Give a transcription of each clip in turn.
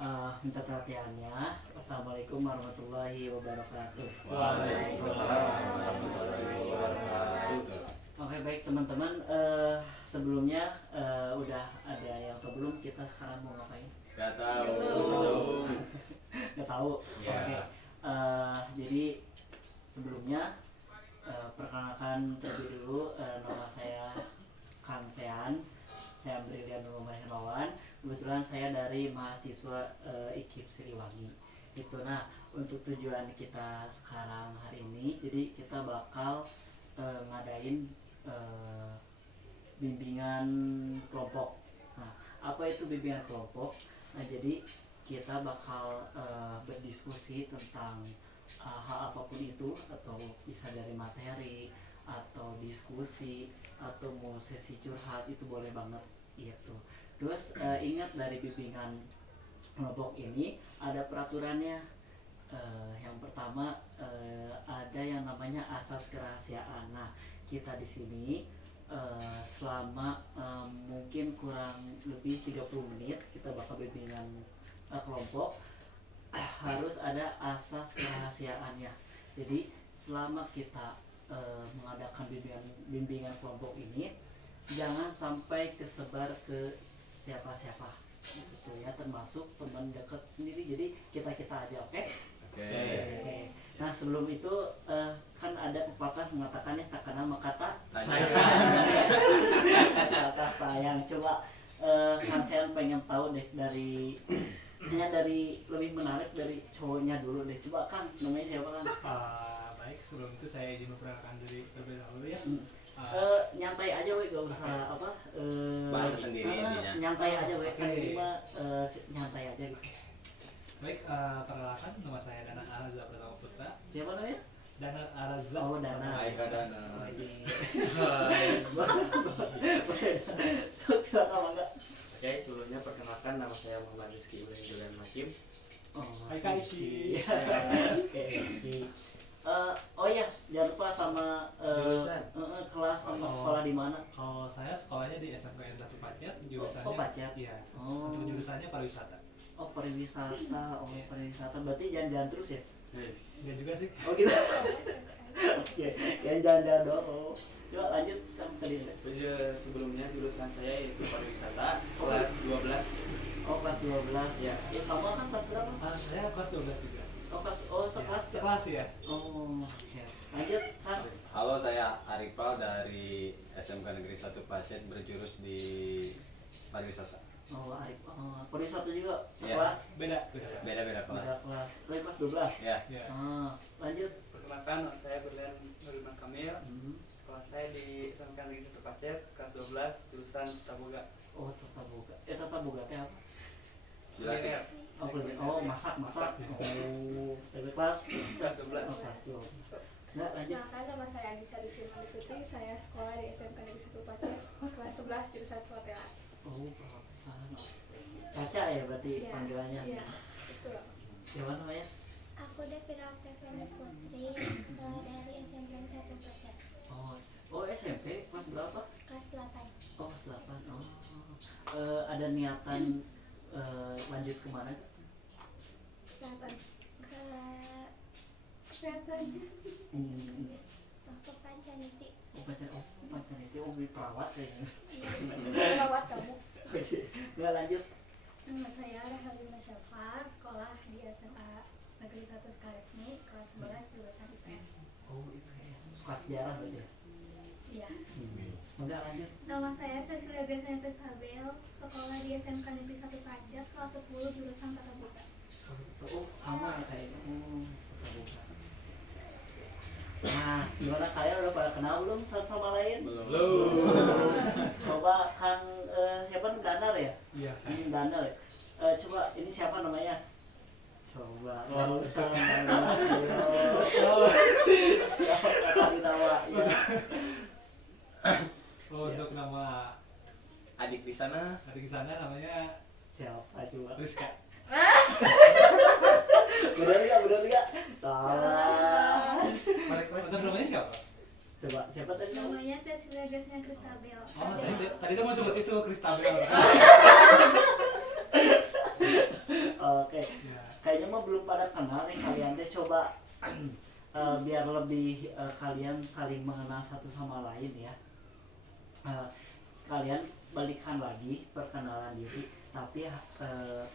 minta perhatiannya. Assalamualaikum warahmatullahi wabarakatuh. Waalaikumsalam warahmatullahi wabarakatuh. Oke, baik teman-teman, sebelumnya udah ada yang tahu belum kita sekarang mau ngapain? Gak tahu. Gak tahu. Ya. Oke. Jadi sebelumnya perkenalkan terlebih dulu, nama saya Kang Sean. Saya Brilian Nurul Hermawan. Kebetulan saya dari mahasiswa IKIP Siliwangi. Itu. Nah, untuk tujuan kita sekarang hari ini, jadi kita bakal ngadain bimbingan kelompok. Nah, apa itu bimbingan kelompok? Nah, jadi kita bakal berdiskusi tentang hal apapun itu, atau bisa dari materi atau diskusi atau mau sesi curhat, itu boleh banget gitu. Terus ingat, dari bimbingan kelompok ini ada peraturannya. Yang pertama ada yang namanya asas kerahasiaan. Nah, kita di sini selama mungkin kurang lebih 30 menit kita bakal bimbingan kelompok, harus ada asas kerahasiaannya. Jadi selama kita mengadakan bimbingan kelompok ini, jangan sampai kesebar ke siapa-siapa gitu ya, termasuk teman dekat sendiri. Jadi kita aja, oke? Oke. Nah, sebelum itu kan ada pepatah mengatakan tak kenal maka tak sayang. Kata sayang. Coba Kang Sean pengen tahu deh dari lebih menarik dari cowoknya dulu deh. Coba Kang, namanya siapa Kang? Baik, sebelum itu saya izin memperkenalkan diri terlebih dahulu ya. Nyantai aja we, gak usah Bahasa sendiri intinya. nyantai aja we, kan ini mah nyantai aja gitu. Baik, perkenalkan, nama saya Danang Araza Pratama Putra. Siapa namanya? Danang Araza. Oh, Dana. Hai Kak Dana. Silakan Bangga. Oke, sebelumnya perkenalkan, nama saya Muhammad Rizky Ibrahim Julian Hakim. Hai Kak Iki. Oke, Iki. Oh ya, jangan lupa sama Jurusan. kelas sama sekolah di mana? Kalau saya sekolahnya di SMKN 1 Pacet, jurusannya. Oh, Pacet. Iya. Oh. Untuk jurusannya pariwisata. Oh, pariwisata. Oh, pariwisata. Berarti jalan-jalan terus ya? Enggak juga sih. Oh, gitu. Oke, yang jalan-jalan doang. Oh. Yuk lanjut kan tadi. Sebelumnya jurusan saya yaitu pariwisata kelas 12. Oh, kelas 12 Ya. Kamu kan kelas berapa? Saya kelas 12 juga. Sekelas. Sekelas ya. Oh, oke. Lanjut, Kang. Halo, saya Arifal dari SMK Negeri 1 Pacet, berjurus di pariwisata. Oh, Arif. Pariwisata juga Iya. sekelas. Beda. Beda-beda Beda kelas. kelas. Kelas 12. Ya. Ya. Lanjut. Perkenalkan, nama saya Berlian Nurul Kamil. Sekolah saya di SMK Negeri 1 Pacet, kelas 12, jurusan Tata Boga. Oh, tata boga. Tata boga teh apa? Jelasin. Masak. Oh, tapi kelas 12. Oh, kelas 12. Nah, lanjut. Perkenalkan, nama saya Anissa Firman Putri. Saya sekolah di SMK Negeri 1 Pacet, kelas 11, jurusan perhotelan. Oh, perhotelan. Caca ya berarti Iya. panggilannya. Iya, betul. Siapa namanya? Aku Devira Octaviani Putri dari SMP 1 Pacet, Oh, SMP kelas berapa? kelas 8. Oh, kelas 8. Oh. Ada niatan lanjut kemana? Ke Selatan. Ke Pancaniti. Pancaniti. Oh, perawat kayaknya. Perawat kamu. Oke. Nggak lanjut. Nama saya Rehalina Syafa, sekolah di SMA Negeri 1 Sukaresmi, kelas 11, jurusan IPS. Oh, itu ya. Suka sejarah berarti ya? Iya. Enggak, lanjut. Nama saya Cecilia Graciana Isabel, sekolah di SMK Negeri 1 Pacet, kelas 10, jurusan Tata Boga. Oh, sama ya kayaknya. Tata boga. Nah, gimana, kalian udah pada kenal belum satu sama lain? Belum. Coba Kang siapa nih, Danar ya? Iya. Ini Danar ya? Coba ini siapa namanya? Coba barusan siapa tadi namanya? Untuk nama Adik di sana. adik di sana namanya Siapa coba? Rizka. Bener ya? Salah. Untuk namanya siapa? Coba siapa tadi namanya? Namanya Cecilia Graciana Cristabel. Oh, tadi kamu sebut itu Kristabel. kenal nih kalian teh coba biar lebih kalian saling mengenal satu sama lain ya. Kalian balikan lagi perkenalan diri, tapi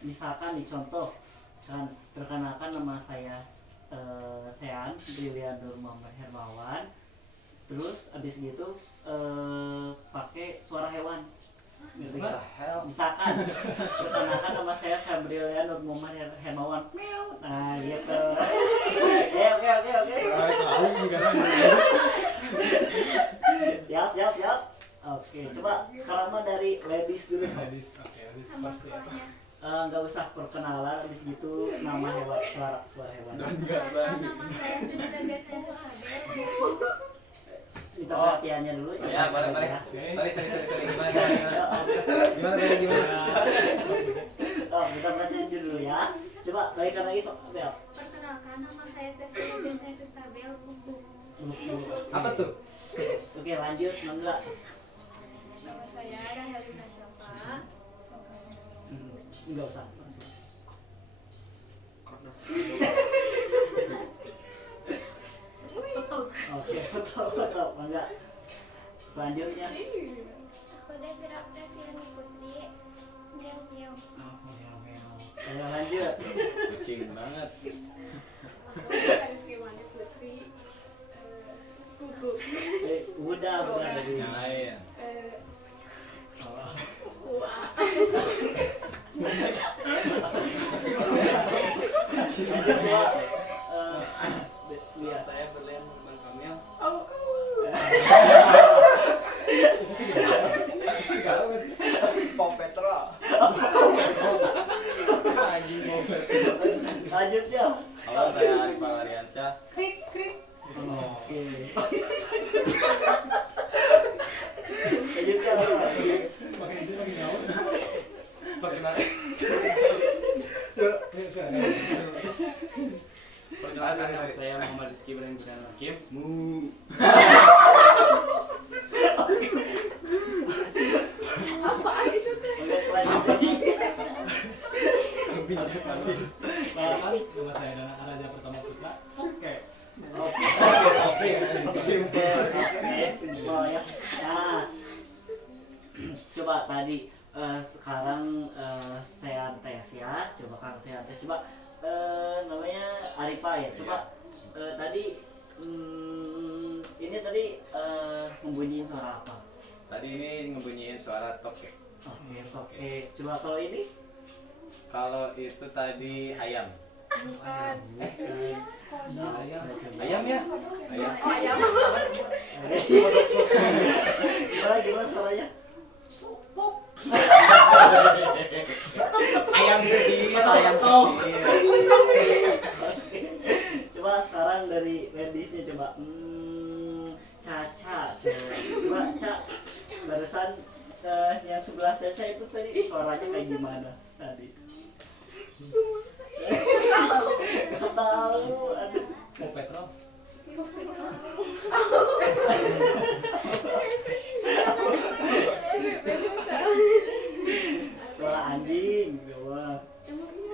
misalkan dicontoh, misalkan perkenalkan nama saya Sean Brilian Nur Muhammad Hermawan, terus abis gitu pakai suara hewan. Gitu ya. Misalkan perkenalkan nama saya Brilian Nur Muhammad Hermawan. Nah gitu. Oke. Siap. Oke, coba sekarang mah dari ladies dulu. Ladies, oke, ladies first ya. Nggak usah perkenalan, habis gitu nama hewan, suara hewan. Nama saya Sustraga Sabel. Minta perhatiannya dulu. Ya, boleh. Ya. Sorry. Gimana? So, minta perhatian dulu ya. Coba balikan lagi sok Bel. Perkenalkan, nama saya Sustraga Sabel. Apa tuh? Oke, lanjut, enggak. Nama saya Rahelina Syafa. Enggak usah. Langsung. Oke, betul. Enggak. Selanjutnya. Aku Devira Oktaviani Putri. Miau. Ayo lanjut. Kucing banget. Rizky Mani Putri. Kuku. Udah dari Yang lain. Kua. Lanjut coba. Nama saya Berlian Nurman Kamil. Pop Petra. Lanjutnya. Halo, saya Arifal Ariansyah. Oke. Lanjutnya. Pakai itu lagi gaul. Bagaimana? Perkenalkan nama saya Muhammad Rizky Ibrahim Burhan Hakim. Perkenalkan, nama saya Danang Araja Pertama Putra. Oke. Simpel ya. Nah, coba tadi sekarang saya tes ya. Coba Kang saya tes. Coba namanya Arifa ya. Coba tadi ini tadi membunyiin suara apa? Tadi ini ngebunyiin suara tokek. Oke. Coba kalau ini? Kalau itu tadi ayam. Bukan. Ayam ya? Ayam. Gimana suaranya? Ayam kecil, ayam kecil. Coba sekarang dari ladiesnya coba. Caca. Coba Ca. Barusan yang sebelah Caca itu tadi suaranya kayak gimana tadi? Gak tahu. Aduh. Pop Petro. Suara anjing coba.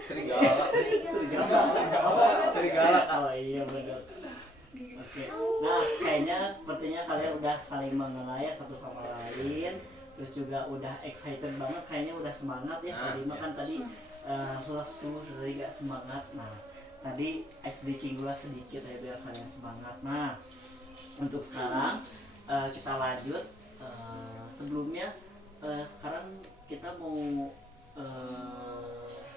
Serigala. Serigala. Oh iya benar. Oke. Nah, kayaknya sepertinya kalian udah saling mengenal ya satu sama lain. Terus juga udah excited banget, kayaknya udah semangat ya. Tadi mah kan tadi lesu, tadi gak semangat. Nah, tadi ice breaking gua sedikit ya biar kalian semangat. Nah, untuk sekarang kita lanjut. Sebelumnya sekarang kita mau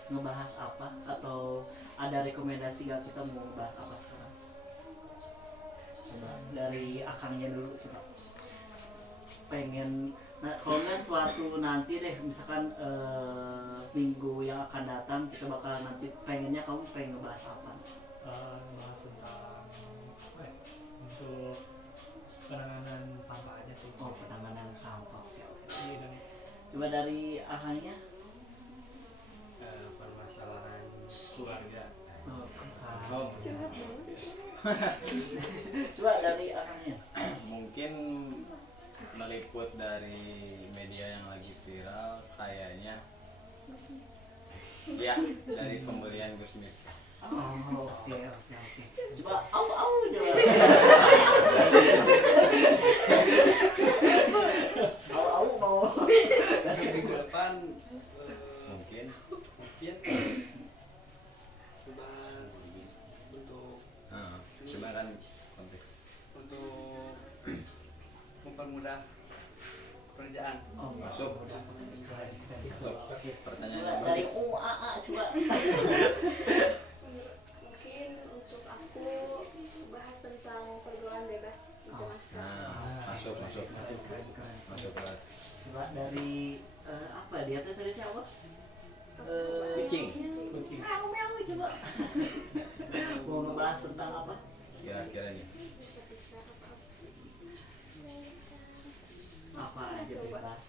ngebahas apa atau ada rekomendasi gak kita mau ngebahas apa sekarang? Coba dari akangnya dulu coba. Pengen kalau nggak suatu nanti deh misalkan minggu yang akan datang kita bakal nanti pengennya kamu pengen ngebahas apa? Bahas tentang apa ya? Untuk penanganan sampah aja sih. Oh, penanganan sampah. Oke. Di Indonesia. Coba dari akangnya. Permasalahan keluarga. Oh, bukan. Oh, Coba dari akangnya. mungkin meliput dari media yang lagi viral kayaknya ya dari pembelian Gus Miftah. Oh, oke. Coba au coba. Au mau. Minggu depan Mungkin. bahas untuk Cuma kan konteks. untuk mempermudah pekerjaan. Oh, Masuk. Masuk. Oke. Pertanyaan Coba yang dari bagus. UAA coba. Mungkin untuk aku bahas tentang pergaulan bebas di zaman sekarang. Nah, masuk. Keren. Masuk banget. Coba dari apa dia tadi apa? Kucing. Meow coba. Mau ngebahas tentang apa? Kira-kiranya. Apa aja bebas.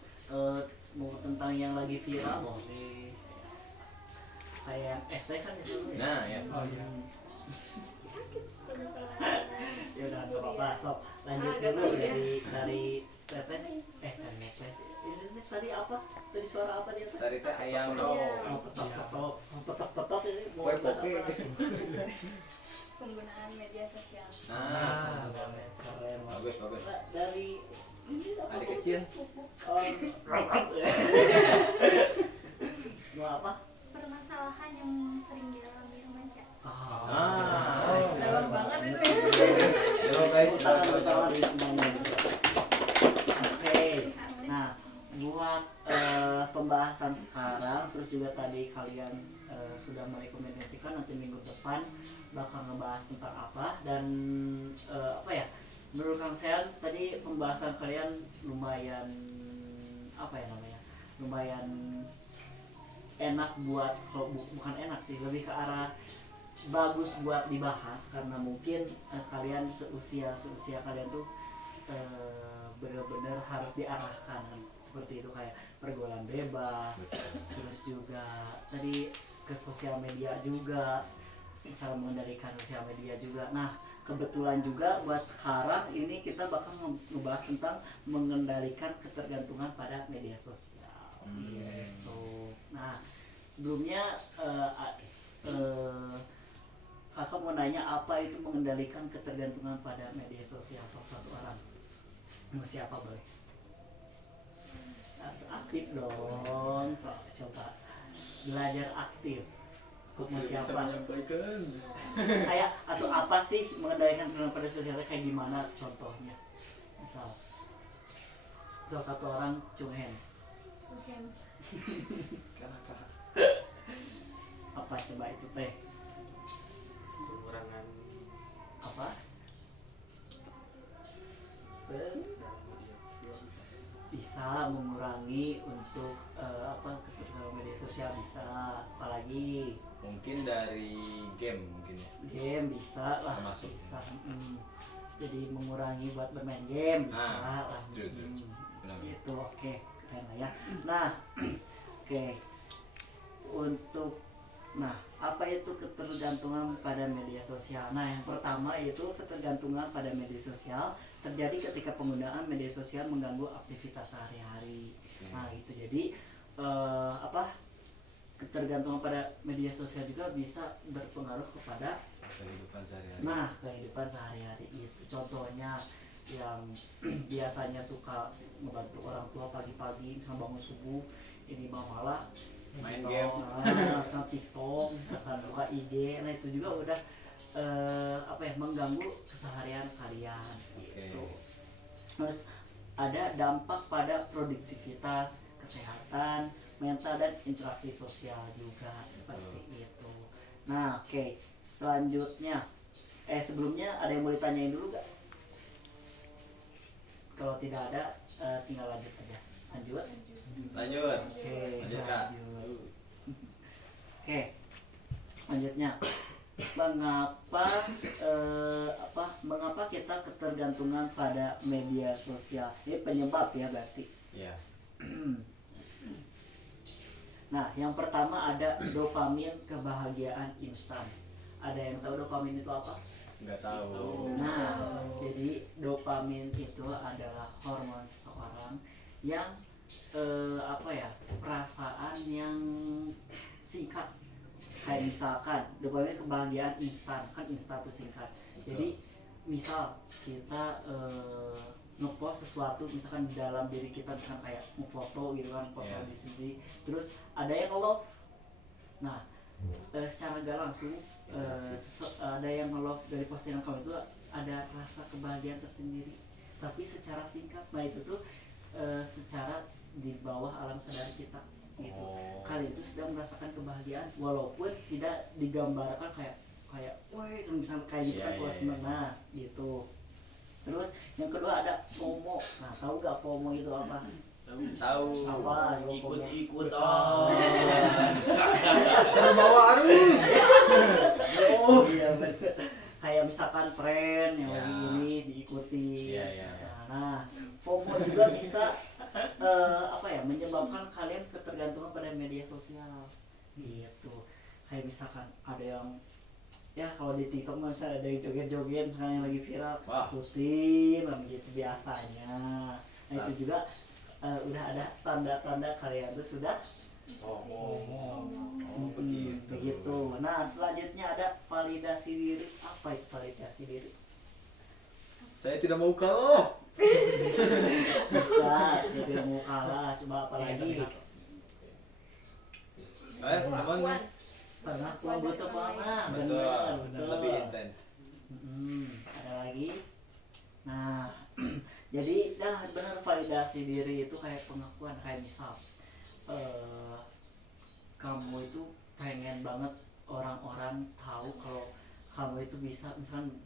Mau tentang yang lagi viral boleh. Kayak SD kan itu ya. Nah, ya. Oh iya. Ya udah nggak apa-apa. Sok lanjut Agak dulu tahu ya. dari teteh. Teteh. Ini tadi apa? Tadi suara apa dia? Tadi teh ayam. Oh, petok ini mau Kue bahas poke. apa? Penggunaan media sosial. Nah, Keren. bagus. Nah, dari ini apa? Adik kecil. Mau apa? Permasalahan yang sering dialami remaja. Dalam banget itu ya. Halo guys, Kawan-kawan semuanya. Oke. Nah, buat pembahasan sekarang, terus juga tadi kalian sudah merekomendasikan nanti minggu depan bakal ngebahas tentang apa dan apa ya? Menurut Kang Sean tadi pembahasan kalian lumayan apa ya namanya? Lumayan enak buat bukan enak sih, lebih ke arah bagus buat dibahas karena mungkin kalian seusia kalian tuh benar-benar harus diarahkan seperti itu kayak pergaulan bebas, terus juga tadi ke sosial media juga, cara mengendalikan sosial media juga. Nah kebetulan juga buat sekarang ini kita bakal ngebahas tentang mengendalikan ketergantungan pada media sosial. Gitu. Nah sebelumnya kakak mau nanya apa itu mengendalikan ketergantungan pada media sosial salah satu orang. Mau siapa boleh? Harus aktif dong. Coba belajar aktif. Mau siapa? menyampaikan. Kayak atau apa sih mengendalikan ketergantungan pada sosial kayak gimana contohnya? Misal salah satu orang Chung-hen. Apa coba itu teh? Pengurangan Apa? Bisa mengurangi untuk ketergantungan media sosial bisa, apalagi Mungkin dari game mungkin ya. game bisa lah, Termasuk. bisa. Jadi mengurangi buat bermain game bisa Ah, lah. setuju. Benar. Itu oke, keren lah ya. Nah, oke. Untuk apa itu ketergantungan pada media sosial? Nah, yang pertama itu ketergantungan pada media sosial terjadi ketika penggunaan media sosial mengganggu aktivitas sehari-hari. Nah, itu jadi ketergantungan pada media sosial juga bisa berpengaruh kepada Kehidupan sehari-hari. kehidupan sehari-hari itu. Contohnya yang biasanya suka membantu orang tua pagi-pagi misalnya bangun subuh, ini malah Main TikTok, game. TikTok, misalkan buka IG, nah itu juga udah mengganggu keseharian kalian gitu. Terus ada dampak pada produktivitas, kesehatan, mental dan interaksi sosial juga seperti itu. Nah, oke. Selanjutnya sebelumnya ada yang mau ditanyain dulu gak? Kalau tidak ada tinggal lanjut aja. Lanjut. Lanjut. Oke, Lanjut, Kak. Oke, lanjutnya, mengapa kita ketergantungan pada media sosial? Ini penyebab ya berarti. Iya. Nah, yang pertama ada dopamin kebahagiaan instan. Ada yang tahu dopamin itu apa? Nggak tahu. Nah, jadi dopamin itu adalah hormon seseorang yang perasaan yang singkat Kayak misalkan dopamin kebahagiaan instan, kan instan tuh singkat. Jadi misal kita ngepost sesuatu misalkan dalam diri kita, misalkan kayak ngefoto gitu kan, foto Yeah. di sendiri, terus ada yang nge-love. Nah, secara gak langsung ada yang nge-love dari postingan kamu itu ada rasa kebahagiaan tersendiri, tapi secara singkat. Nah itu tuh secara di bawah alam sadar kita gitu. Kali itu sedang merasakan kebahagiaan walaupun tidak digambarkan kayak wah misalnya kayak gitu kan kalau seneng. Nah gitu. Terus yang kedua ada FOMO. Nah tahu gak FOMO itu apa? Tahu. Apa? Ikut Terbawa arus. Oh iya bener. Kayak misalkan tren yang Ya. lagi ini diikuti. Iya, iya, iya. Nah, FOMO juga bisa menyebabkan kalian ketergantungan pada media sosial. Gitu. Kayak misalkan ada yang ya kalau di TikTok masa ada yang joget-joget misalnya yang lagi viral, Wah. ikutin lah gitu biasanya. Nah itu juga udah ada tanda-tanda kalian tuh sudah begitu. Nah selanjutnya ada validasi diri. Apa itu validasi diri? Saya tidak mau kalah. Bisa jadi mau kalah, coba apa lagi? Abang Pengakuan butuh mana? betul, Betul. lebih intens. Ada lagi. Nah, jadi benar validasi diri itu kayak pengakuan, kayak misal kamu itu pengen banget orang-orang tahu kalau kamu itu bisa misalkan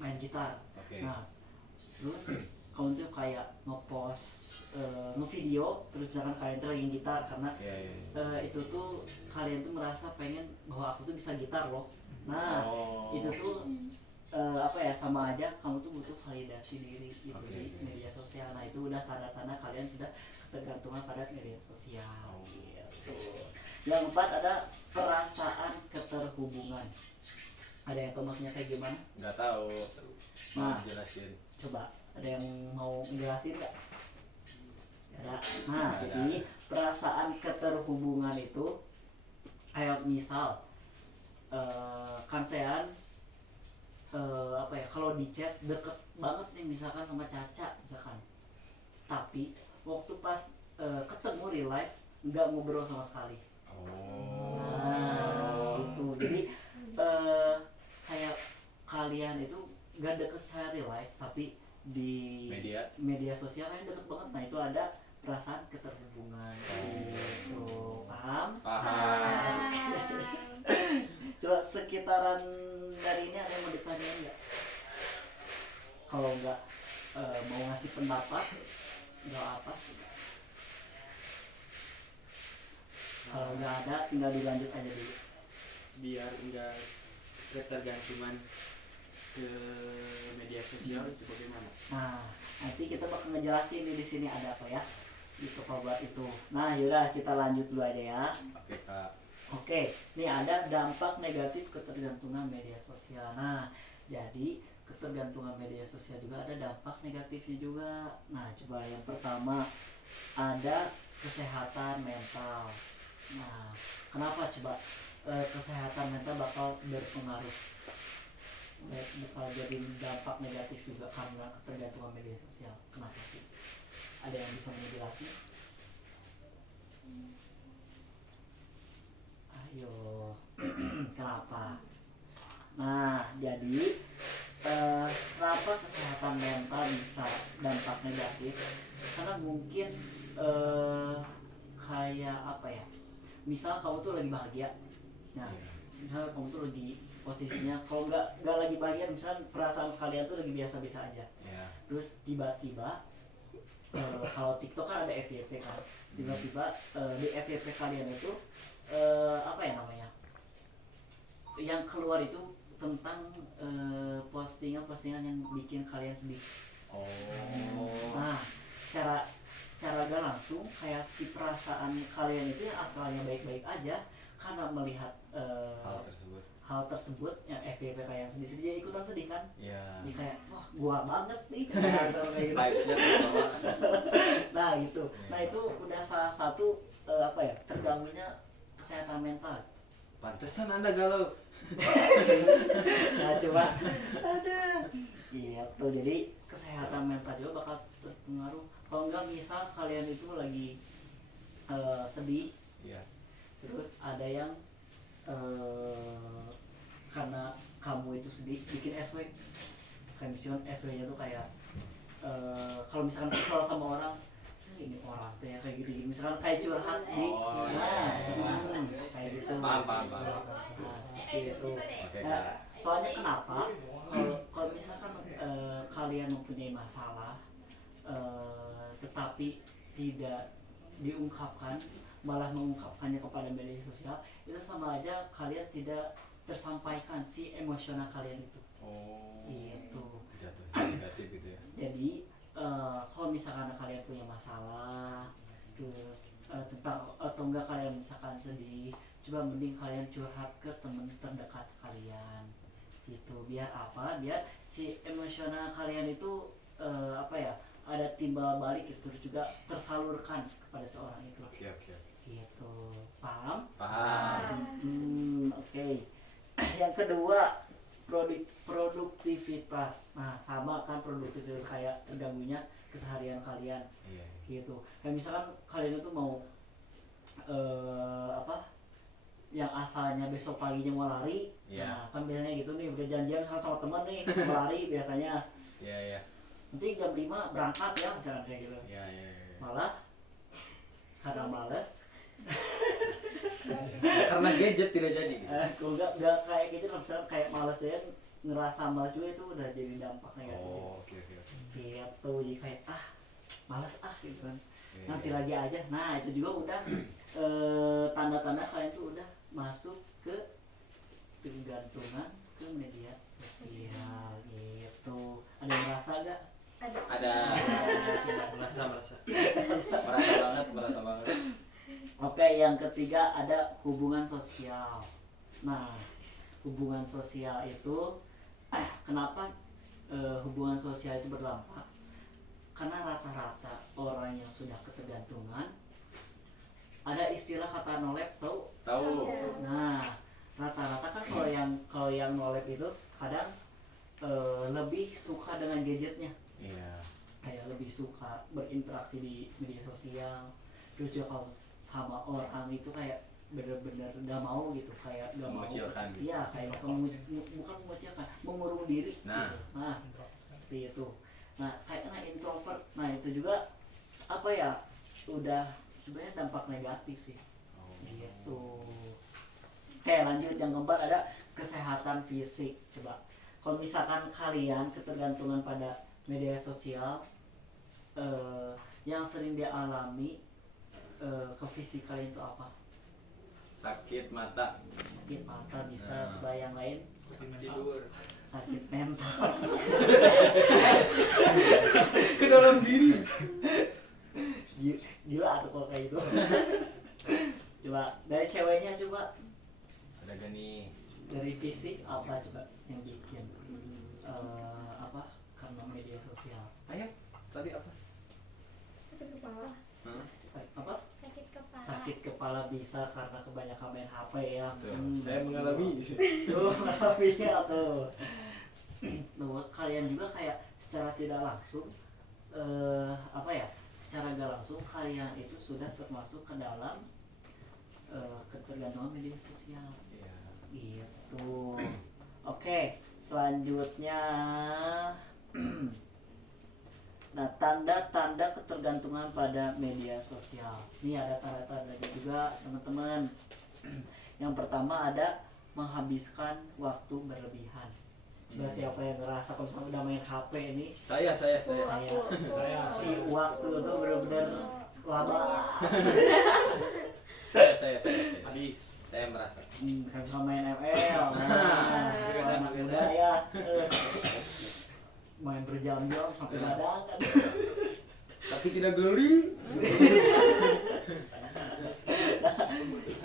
main gitar. Oke. Nah, terus kamu tuh kayak ngepost ngevideo terus misalkan kalian tuh lagi gitar karena Iya. itu tuh kalian tuh merasa pengen bahwa aku tuh bisa gitar loh. Nah, itu tuh sama aja kamu tuh butuh validasi diri gitu di media sosial. Nah, itu udah tanda-tanda kalian sudah ketergantungan pada media sosial gitu. Yang keempat ada perasaan keterhubungan. Ada yang tahu maksudnya kayak gimana? Nggak tahu. Nah. Jelasin. Coba ada yang mau ngejelasin nggak? Ada. Nah, Ada. jadi perasaan keterhubungan itu kayak misal kan saya kalau di chat deket banget nih misalkan sama Caca misalkan, tapi waktu pas ketemu real life nggak ngobrol sama sekali. Nah itu jadi kayak kalian itu nggak deket secara real life tapi di media sosial kalian deket banget. Nah itu ada perasaan keterhubungan gitu. Paham? Coba sekitaran dari ini ada yang mau ditanyain nggak? Kalau nggak mau ngasih pendapat nggak apa. Kalau nggak ada tinggal dilanjut aja dulu. Biar enggak ketergantungan ke media sosial itu bagaimana? Nah, nanti kita bakal ngejelasin nih di sini ada apa ya. Gitu kalau buat itu. Nah, yaudah kita lanjut dulu aja ya. Oke, Kak. Oke, ini ada dampak negatif ketergantungan media sosial. Nah, jadi ketergantungan media sosial juga ada dampak negatifnya juga. Nah, coba yang pertama ada kesehatan mental. Nah, kenapa coba kesehatan mental bakal berpengaruh? Bakal jadi dampak negatif juga karena ketergantungan media sosial. Kenapa sih? Ada yang bisa menjelaskan? Ayo, kenapa? Nah, jadi kenapa kesehatan mental bisa dampak negatif? Karena mungkin kayak apa ya? Misal kamu tuh lagi bahagia, nah, misal kamu tuh lagi posisinya kalau nggak lagi bahagia, misal perasaan kalian tuh lagi biasa-biasa aja, terus tiba-tiba kalau TikTok kan ada FYP kan, tiba-tiba di FYP kalian itu apa ya namanya, yang keluar itu tentang postingan-postingan yang bikin kalian sedih. Nah, secara gak langsung kayak si perasaan kalian itu yang asalnya baik-baik aja karena melihat hal tersebut yang FYP kayak sedih-sedih jadi ikutan sedih kan. Jadi kayak wah gua banget nih atau kayak gitu. Nah gitu. Nah itu udah salah satu terganggunya kesehatan mental. Pantesan Anda galau. Nah coba iya tuh, jadi kesehatan mental juga bakal terpengaruh kalau enggak misal kalian itu lagi sedih, Iya. terus ada yang karena kamu itu sedih bikin SW, kayak misalkan SW nya tuh kayak kalau misalkan kesel sama orang, ini orang tuh ya kayak gitu, misalkan kayak curhat di Oh, nah iya. kayak gitu. Paham. Nah seperti itu. Oke, Nah, Kak. soalnya kenapa kalau misalkan kalian mempunyai masalah tetapi tidak diungkapkan, malah mengungkapkannya kepada media sosial, itu sama aja kalian tidak tersampaikan si emosional kalian itu. Oh. Gitu. Jatuhnya negatif gitu ya. Jadi kalau misalkan kalian punya masalah, terus tentang atau enggak kalian misalkan sedih, coba mending kalian curhat ke teman terdekat kalian. Gitu, biar apa? Biar si emosional kalian itu ada timbal balik gitu, terus juga tersalurkan kepada seorang itu. Oke. Gitu, paham? Paham. Oke. Yang kedua, produktivitas. Nah, sama kan produktivitas kayak terganggunya keseharian kalian. Iya. Gitu. Kayak misalkan kalian itu mau yang asalnya besok paginya mau lari, Iya. nah kan biasanya gitu nih, udah janjian sama teman nih mau lari biasanya, Iya. nanti jam 5 berangkat ya, jangan kayak gitu. Iya. Malah karena males, Karena gadget tidak jadi. kalau nggak kayak gitu, misalnya kayak males ya, ngerasa malas juga itu udah jadi dampak negatif. Oh, oke. Gitu, jadi kayak males gitu kan. Iya. Nanti lagi aja. Nah itu juga udah tanda-tanda kalian tuh udah masuk ke ketergantungan ke media sosial gitu. Ada yang merasa gak? Ada. Merasa banget. Oke, yang ketiga ada hubungan sosial. Nah, hubungan sosial itu kenapa hubungan sosial itu berdampak? Karena rata-rata orang yang sudah ketergantungan, ada istilah kata nolep, Tahu. nah rata-rata kan kalau yang nolep itu kadang lebih suka dengan gadgetnya, Iya. kayak lebih suka berinteraksi di media sosial, terus juga kalau sama orang itu kayak bener-bener gak mau gitu, kayak gak mau, Mengucilkan gitu. iya kayak bukan mengucilkan, mengurung diri Nah. gitu. Nah seperti itu. Nah kayaknya introvert, nah itu juga udah sebenarnya dampak negatif sih. Oh. Gitu. Oke, lanjut yang keempat ada kesehatan fisik. Coba kalau misalkan kalian ketergantungan pada media sosial, yang sering dialami ke fisik kalian itu apa? Sakit mata. Sakit mata bisa, Nah. coba yang lain Tidur. sakit mental. Ke dalam diri. Gila tuh kalau kayak gitu. Coba dari ceweknya, coba Ada gak nih? dari fisik apa coba yang bikin karena media sosial. Ayo. Tadi apa? Sakit kepala. Hah? Apa? Sakit kepala. Sakit kepala bisa karena kebanyakan main HP ya. Tuh, saya mengalami. Tuh mengalaminya tuh. Nah, kalian juga kayak secara tidak langsung secara gak langsung kalian itu sudah termasuk ke dalam ketergantungan media sosial. Iya. Gitu. Oke, selanjutnya nah, tanda-tanda ketergantungan pada media sosial. Ini ada tanda-tandanya juga, teman-teman. Yang pertama ada menghabiskan waktu berlebihan. Coba siapa yang ngerasa kalau misalnya udah main HP ini, Saya. kayak si waktu itu benar-benar lama. Saya. Habis. Saya merasa. Kan bisa main ML, anak muda ya, main berjam-jam sampai badan kan. Tapi tidak glory.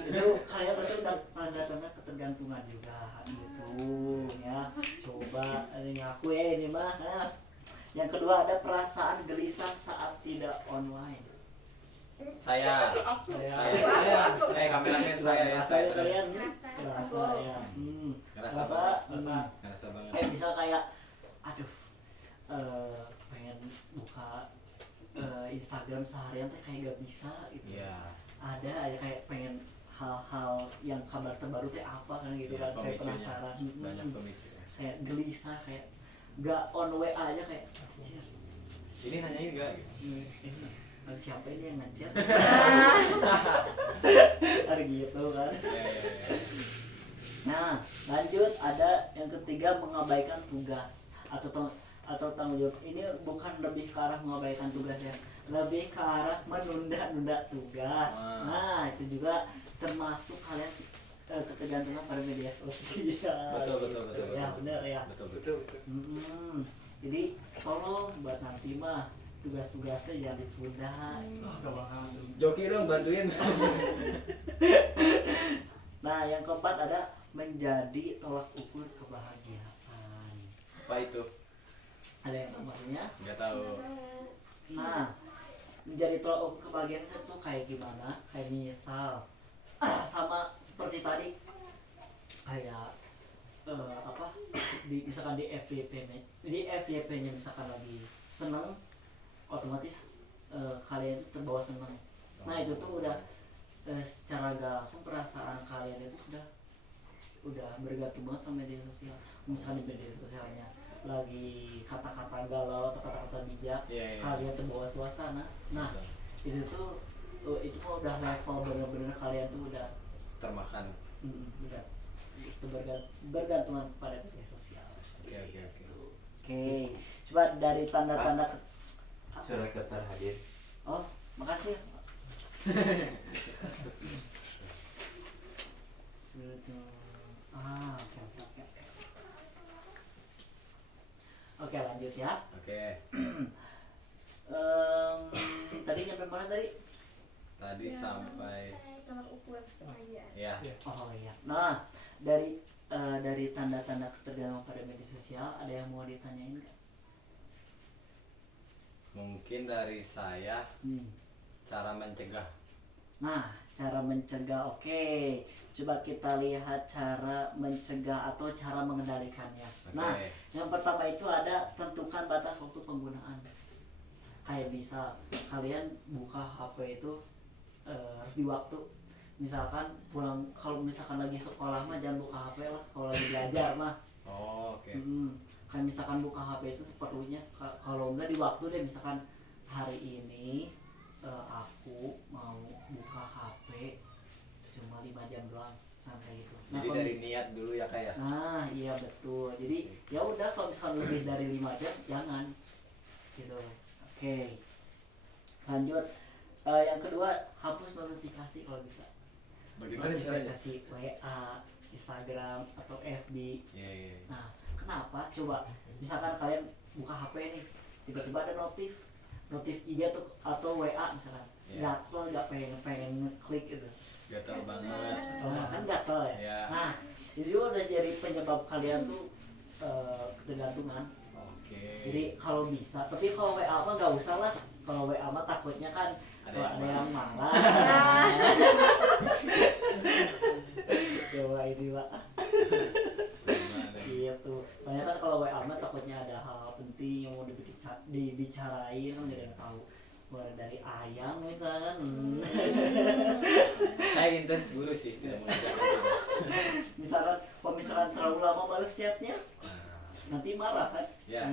Itu kalian berarti udah tanda-tanda ketergantungan juga gitu ya. Coba ngaku ini mah. Yang kedua ada perasaan gelisah saat tidak online. Saya kameramen saya ya, saya terus. kalian Rasa. rasa ya. Ngerasa Rasa, banget. Ngerasa banget. bisa kayak aduh pengen buka Instagram seharian teh kayak gak bisa gitu. Iya. Ada aja kayak pengen hal-hal yang kabar terbaru teh apa kan gitu Iya, kan, kayak pemicunya. penasaran. Banyak pemicunya. Kayak gelisah, kayak gak on WA aja kayak anjir, Ini nanyain enggak gitu. ini siapa ini yang ngechat. Ada gitu kan. Iya. Nah, lanjut ada yang ketiga, mengabaikan tugas atau tanggung jawab. Ini bukan lebih ke arah mengabaikan tugas ya, lebih ke arah menunda-nunda tugas. Wah. Nah, itu juga termasuk kalian ketergantungan pada media sosial. Betul. Ya benar ya. Betul. Jadi tolong buat nanti mah tugas-tugasnya jangan ditunda. Joki dong bantuin. Nah, yang keempat ada menjadi tolak ukur kebahagiaan. Apa itu? Ada yang tahu maksudnya? Enggak tahu. Nah, menjadi tolak ukur kebahagiaan itu kayak gimana? Kayak misal sama seperti tadi, kayak misalkan di FYP-nya misalkan lagi seneng, otomatis kalian itu terbawa seneng. Nah, itu tuh udah secara gak langsung perasaan kalian itu udah bergantung banget sama media sosial. Misalnya di media sosialnya lagi kata-kata galau atau kata-kata bijak, Iya. kalian terbawa suasana. Nah, itu tuh udah level bener-bener kalian tuh udah Termakan. udah itu bergantungan pada media sosial. Oke. Oke, coba dari tanda-tanda Surat daftar hadir. Oh, makasih. Oke. Oke, lanjut ya. Oke. Tadi nyampe mana tadi? Tadi sampai tolak ukur kebahagiaan. ya. Oh iya. Nah, dari tanda-tanda ketergantungan pada media sosial, ada yang mau ditanyain nggak? Mungkin dari saya cara mencegah. Nah, cara mencegah, oke. Coba kita lihat cara mencegah atau cara mengendalikannya. Oke. Nah, yang pertama itu ada tentukan batas waktu penggunaan. Kayak bisa kalian buka HP itu harus di waktu. Misalkan pulang, kalau misalkan lagi sekolah mah jangan buka HP lah. Kalau lagi belajar mah. Oh, oke. Kayak misalkan buka HP itu seperlunya. Kalau enggak di waktu deh, misalkan hari ini aku mau buka HP cuma 5 jam doang, sampai gitu. Jadi kalau dari niat dulu ya kayak. Nah, iya betul. Jadi ya udah, kalau misalkan lebih dari 5 jam jangan. Gitu. Oke. Lanjut. Yang kedua, hapus notifikasi kalau bisa. Bagaimana caranya? Notifikasi WA, Instagram atau FB. Iya. Nah, kenapa? Coba misalkan kalian buka HP nih, tiba-tiba ada notif IG atau WA misalkan. Iya. Gatel, gak pengen ngeklik gitu. Gatal banget. Kan gatel ya. Iya. Nah, itu juga udah jadi penyebab kalian tuh ketergantungan. Oke. Jadi kalau bisa, tapi kalau WA mah nggak usah lah. Kalau WA mah takutnya kan ada yang marah. Coba ini Pak. Gitu. Soalnya kan kalau WA mah takutnya ada hal penting yang mau dibicarain, kan nggak tahu. Mulai dari ayam misalkan. Saya intens dulu sih, tidak mengerjakan tugas. Misalkan terlalu lama balas chatnya, nanti marah kan? Ya.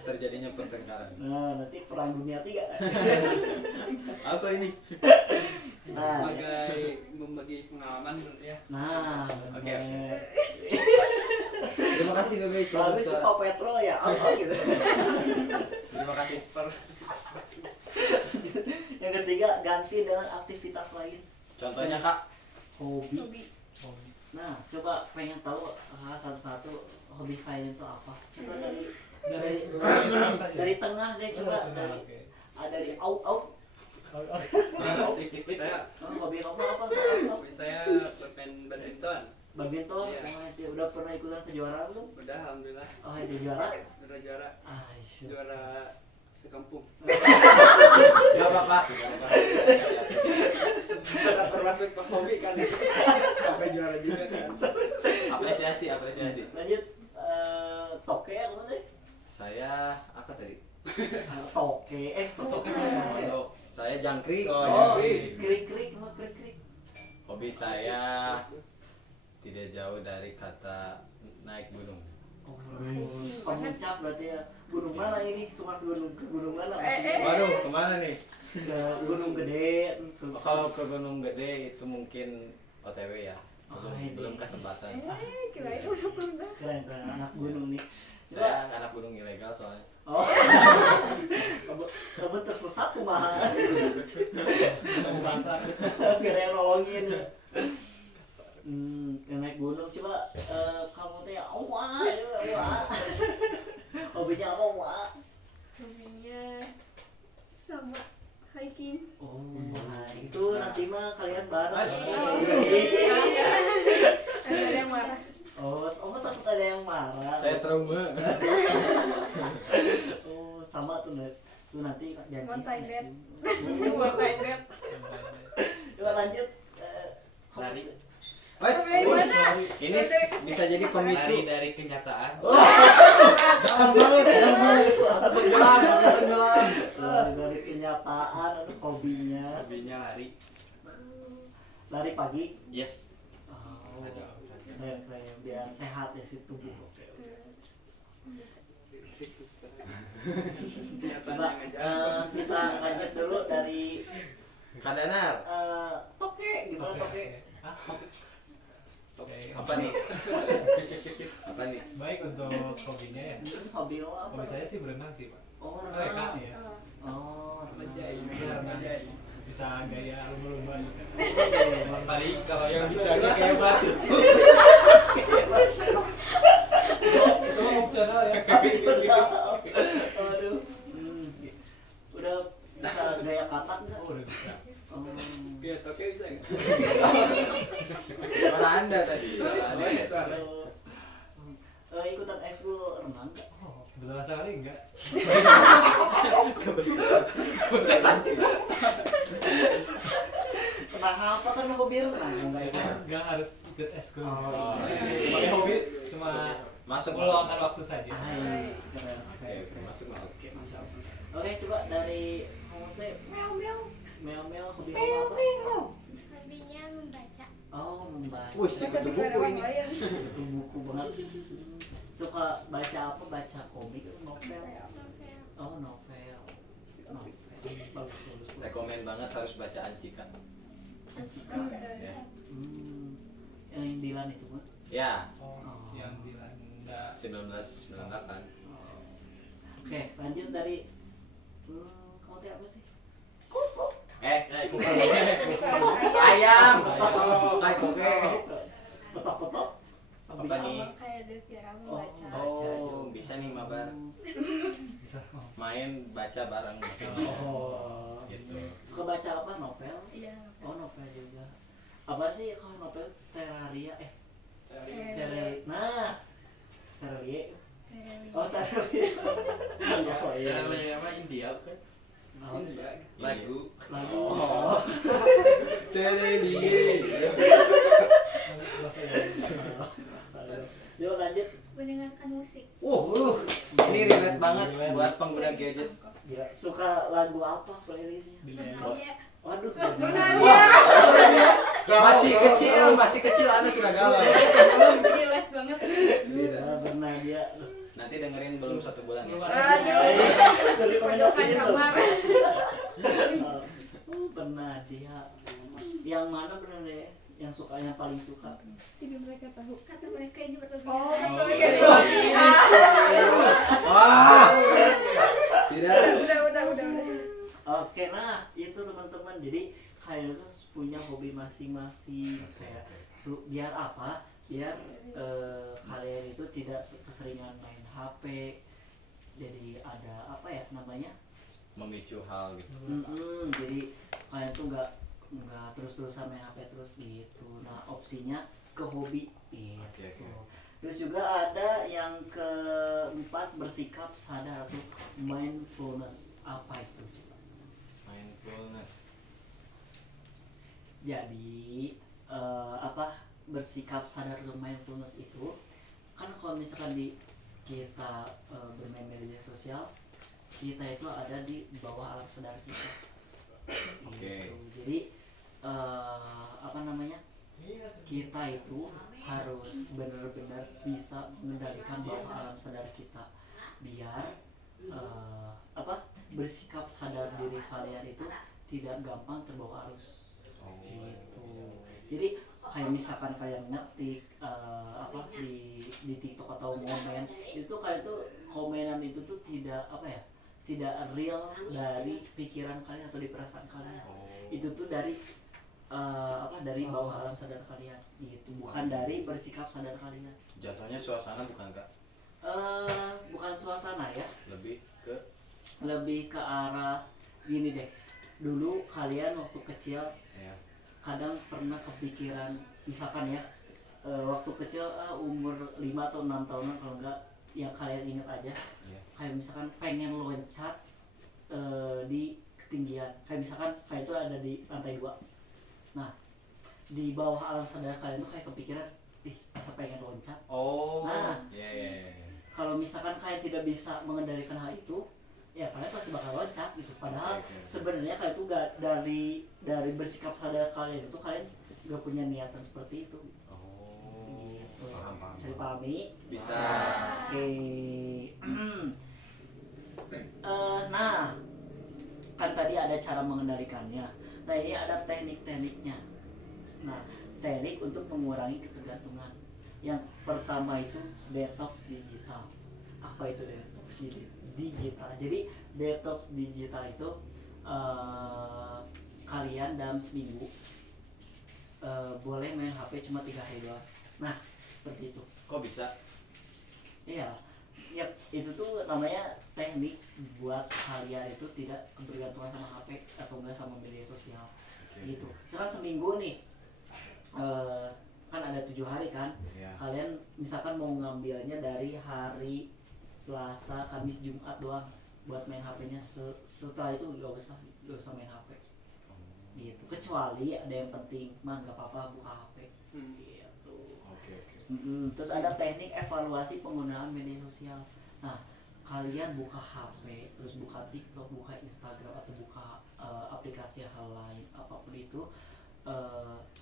Terjadinya pertengkaran. Nah, nanti perang dunia 3. Apa ini? Nah, Sebagai membagi pengalaman ya. nah, Oke. bener. Terima kasih Bebe sudah Habis bisa. suka petrol ya, apa gitu. Terima kasih. Yang ketiga, ganti dengan aktivitas lain. Contohnya Kak. Hobi. Nah, coba pengen tahu satu-satu hobi kalian itu apa? Coba dari tengah deh, coba dari out. Saya Hobi kamu apa? saya bermain badminton. Badminton, Iya. udah pernah ikutan kejuaraan belum? Udah alhamdulillah Oh, itu juara? udah juara Ah, syukur. juara sekampung. Gak apa-apa. Tidak termasuk hobi kan. Sampai juara juga kan. Apresiasi. Lanjut, toke apa tadi? Saya apa tadi? Toke Oh, saya jangkrik. Oh, Jangkrik. krik mah krik. Hobi saya tidak jauh dari kata naik gunung. Oh, pemuncak berarti ya. Gunung mana ini? Suka ke gunung mana? Waduh, kemana nih? Ke gunung gede. Kalau ke Gunung Gede itu mungkin OTW ya. Belum kesempatan. Kirain udah pernah. Keren anak gunung nih. Saya anak gunung ilegal soalnya. Oh, kamu tersesat kumaha? Kira yang nolongin. Yang naik gunung coba kamu teh wah. Hobinya apa wah? Hobinya sama hiking. Oh, itu nanti mah kalian bareng. Ada yang marah. Oh, takut ada yang marah. Saya trauma. Oh, sama tuh nanti janji. Montai bed. Oh. Montai bed. Coba lanjut. Lari. Mas, Bagaimana? ini bisa jadi pemicu. Lari dari kenyataan. Jangan banget. Tenggelam. Dari kenyataan atau hobinya. Hobinya lari. Lari pagi. Yes. Oh, keren biar sehat ya si tubuh. Coba kita lanjut dulu dari Kadanar. toke gimana toke? Apa nih? Apa nih? Baik untuk hobinya ya. Hobi lo apa? Hobi saya sih berenang sih, Pak. Oh, Mereka ya. Oh, Menjai. Menjai. Bisa gaya lumba-lumba juga. Paling kalau yang bisa kayak batu. Itu mah opsional ya. Aduh. Udah bisa gaya katak enggak? Oh, udah bisa. Biar toke bisa nggak? Suara Anda tadi. Suara. Ikutan ekskul renang enggak? Oh, kebetulan sekali enggak. Kenapa kan hobi renang enggak ikut? Enggak harus ikut eskul. Oh, Sebagai hobi cuma Masuk. meluangkan waktu saja. Keren. Oke, masuk. Oke, masuk. Oke, coba dari kamu teh meow hobi kamu apa? Hobinya membaca. Oh, membaca. Wih, si buku ini. Itu buku banget. Suka baca apa? Baca komik atau novel? Novel. Oh, novel. Bagus. Rekomen banget harus baca Ancika. Ancika. Ya. Yang Dilan itu mah. Ya, Oh, yang bilang enggak. 1998. Oke, lanjut dari kamu teh apa sih? Ayam. Ay, oke. Petok. Apa nih? Kayak Devira membaca. Oh, bisa nih mabar. Bisa. Oh. Main baca bareng maksudnya. Oh. Gitu. Suka baca apa? Novel? Iya. Oh, novel juga. Apa sih kalau novel? Terraria Serelia. Nah, Serelia. Oh, Terraria. Oh, iya. Yang apa India kan? Lagu. Oh. Yuk lanjut. Mendengarkan musik. Ini relate banget buat pengguna gadget. Gila, suka lagu apa playlistnya? Saya Waduh, Masih kecil Anda sudah galau. Jelek banget. Bernadia. Nanti dengerin belum 1 bulan ya. Dari rekomendasiin tuh. Kamar. Bernadia. Yang mana Bernadia? Yang suka, yang paling suka? Tidak mereka tahu. kata mereka ini berlebihan. Oh, betul Wah. Tidak. Udah. Oke, nah itu teman-teman. Jadi kalian itu punya hobi masing-masing. Kayak biar apa? Biar kalian itu tidak keseringan main HP. Jadi ada apa ya namanya? Memicu hal gitu. Jadi kalian tuh nggak terus-terusan main HP terus gitu. Nah opsinya ke hobi gitu. Oke. Terus juga ada yang keempat, bersikap sadar atau mindfulness. Apa itu? Mindfulness. Jadi bersikap sadar atau mindfulness itu kan kalau misalkan kita bermain media sosial, kita itu ada di bawah alam sadar kita. Oke. Gitu. Jadi kita itu harus benar-benar bisa mengendalikan bawah alam sadar kita biar bersikap sadar diri kalian itu tidak gampang terbawa arus. Gitu. Jadi kayak misalkan kalian ngetik di TikTok atau komen itu, kalian tuh komenan itu tuh tidak real dari pikiran kalian atau di perasaan kalian. Itu tuh dari bawah alam sadar kalian gitu, bukan dari bersikap sadar kalian. Jatuhnya suasana bukan Kak? Bukan suasana ya, lebih ke arah gini deh. Dulu kalian waktu kecil ya. kadang pernah kepikiran, misalkan ya waktu kecil umur 5 atau 6 tahunan kalau enggak yang kalian ingat aja, kayak misalkan pengen loncat di ketinggian, kayak misalkan kayak itu ada di lantai 2. Nah di bawah alam sadar kalian tuh kayak kepikiran, masa pengen loncat. Nah kalau misalkan kalian tidak bisa mengendalikan hal itu, ya kalian pasti bakal loncat gitu. Padahal sebenarnya kalian tuh gak dari bersikap sadar kalian itu, kalian gak punya niatan seperti itu. Gitu. Paham. Bisa dipahami? Bisa. Oke. Nah, kan tadi ada cara mengendalikannya. Nah, ini ada teknik-tekniknya. Nah, teknik untuk mengurangi ketergantungan. Yang pertama itu detox digital. Apa itu detox digital? Jadi detox digital itu kalian dalam seminggu boleh main HP cuma 3 hari doang. Nah, seperti itu. Kok bisa? Iya, ya itu tuh namanya teknik buat kalian itu tidak ketergantungan sama HP atau enggak sama media sosial. Gitu. Misalkan seminggu nih, kan ada 7 hari kan, kalian misalkan mau ngambilnya dari hari Selasa, Kamis, Jumat doang buat main HP-nya. Setelah itu gak usah main HP. Gitu. Kecuali ada yang penting, mah nggak apa-apa buka HP. Gitu. Terus ada teknik evaluasi penggunaan media sosial. Nah, kalian buka HP, terus buka TikTok, buka Instagram atau buka aplikasi hal lain apapun itu,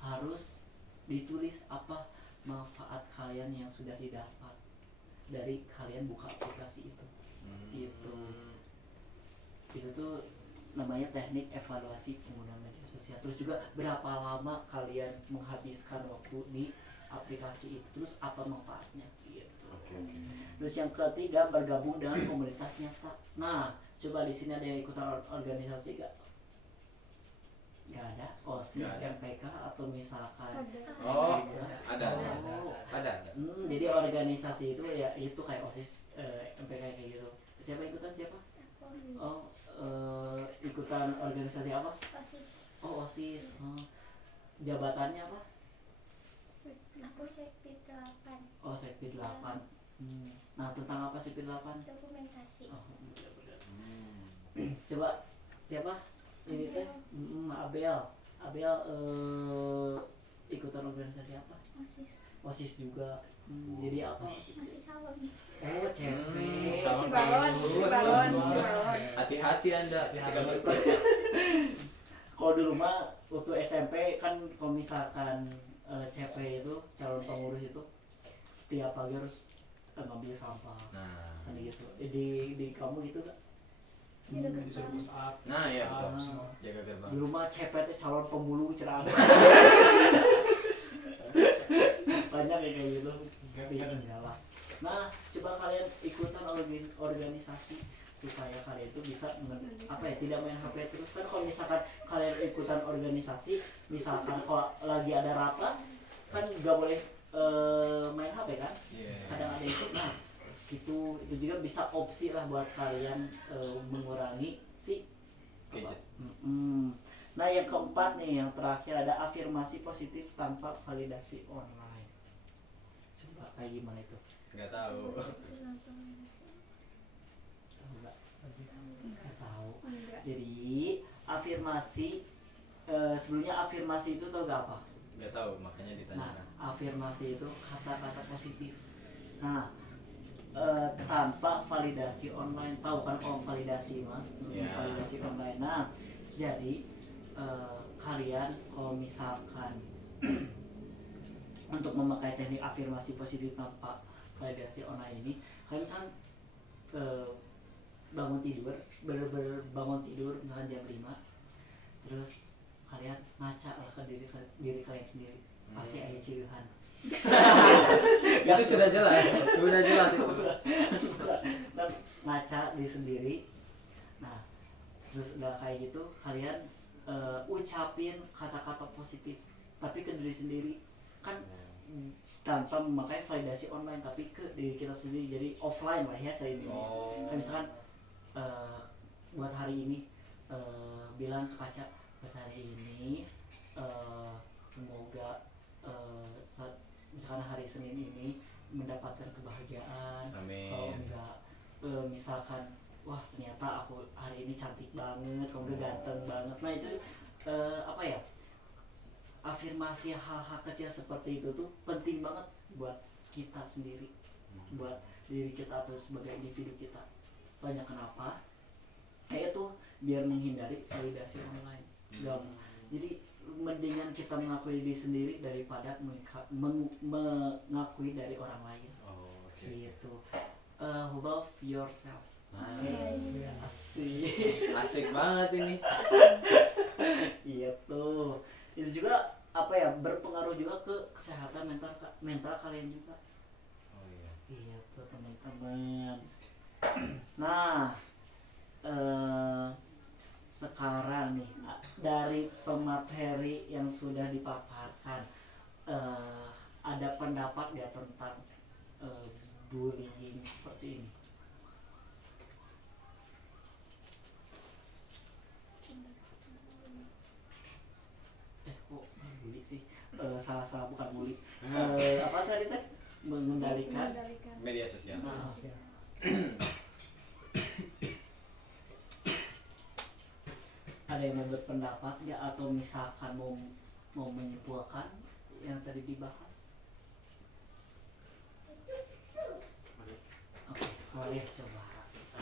harus ditulis apa manfaat kalian yang sudah didapat dari kalian buka aplikasi itu. Gitu. Itu tuh namanya teknik evaluasi penggunaan media sosial. Terus juga berapa lama kalian menghabiskan waktu di aplikasi itu, terus apa manfaatnya gitu. Terus yang ketiga, bergabung dengan komunitas nyata. Nah, coba di sini ada yang ikutan organisasi gak? Gak ada. OSIS, MPK atau misalkan Ada. Jadi organisasi itu ya itu kayak OSIS, MPK kayak gitu. Siapa ikutan siapa? Ikutan organisasi apa? OSIS. Jabatannya apa? Aku sekti 8. Sekti 8. Nah, tentang apa sekti 8? Dokumentasi. Benar-benar. Coba siapa? Ini teh Abel ikutan organisasi apa? OSIS juga. Jadi apa? Masih salon. CP. balon. Hati-hati Anda ketika Kalau dulu mah waktu SMP kan kalau misalkan CP itu calon pengurus itu setiap pagi harus ngambil sampah. Kan gitu. Di kamu gitu gak? Disuruh push up. Nah, iya betul. Jaga gerbang. Di rumah CP itu calon pemulung ceramah. Banyak ya kayak gitu. Enggak lah. Nah, coba kalian ikutan organisasi supaya kalian itu bisa tidak main HP terus. Kan kalau misalkan kalian ikutan organisasi, misalkan kalau lagi ada rapat kan nggak boleh main HP kan. Kadang ada itu. Nah, itu juga bisa opsi lah buat kalian mengurangi si gadget. Nah, yang keempat nih, yang terakhir ada afirmasi positif tanpa validasi online. Coba kayak gimana itu? Nggak tahu. Tahu nggak? Nggak tahu. Enggak. Jadi afirmasi, sebelumnya afirmasi itu tau gak apa? Nggak tahu, makanya Nah, ditanyakan. afirmasi itu kata-kata positif. Nah, tanpa validasi online, tahu kan kalau validasi mah? Ya. Validasi online. Nah, jadi kalian kalau misalkan untuk memakai teknik afirmasi positif tanpa validasi online ini, kalian misalkan bangun tidur, bener-bener bangun tidur misalkan jam 5, terus kalian ngaca lah ke diri kalian sendiri, pasti ada cirihan. Itu sudah jelas itu. Dan ngaca diri sendiri. Nah, terus udah kayak gitu kalian ucapin kata-kata positif tapi ke diri sendiri, kan tanpa memakai validasi online tapi ke diri kita sendiri, jadi offline lah ya saya ini. Kan misalkan buat hari ini bilang ke kaca, buat hari ini semoga misalkan hari Senin ini mendapatkan kebahagiaan. Amin. Kalau enggak misalkan wah ternyata aku hari ini cantik banget, kamu ganteng banget. Nah itu apa ya, afirmasi hal-hal kecil seperti itu tuh penting banget buat kita sendiri, buat diri kita atau sebagai individu kita. Soalnya kenapa? Itu biar menghindari validasi online. Jadi mendingan kita mengakui diri sendiri daripada mengakui dari orang lain. Oh, oke. Gitu. Love yourself. Nice. Asik. Asik banget ini. Iya tuh. Itu juga apa ya, berpengaruh juga ke kesehatan mental kalian juga. Oh iya. Iya tuh teman-teman. Nah, sekarang nih dari pemateri yang sudah dipaparkan, ada pendapat ya tentang bullying seperti ini? Kok bully sih? Salah bukan bully. Apa tadi teh? Mengendalikan. Media sosial. Nah, ada yang mau berpendapat ya, atau misalkan mau menyimpulkan yang tadi dibahas? Oke, boleh coba.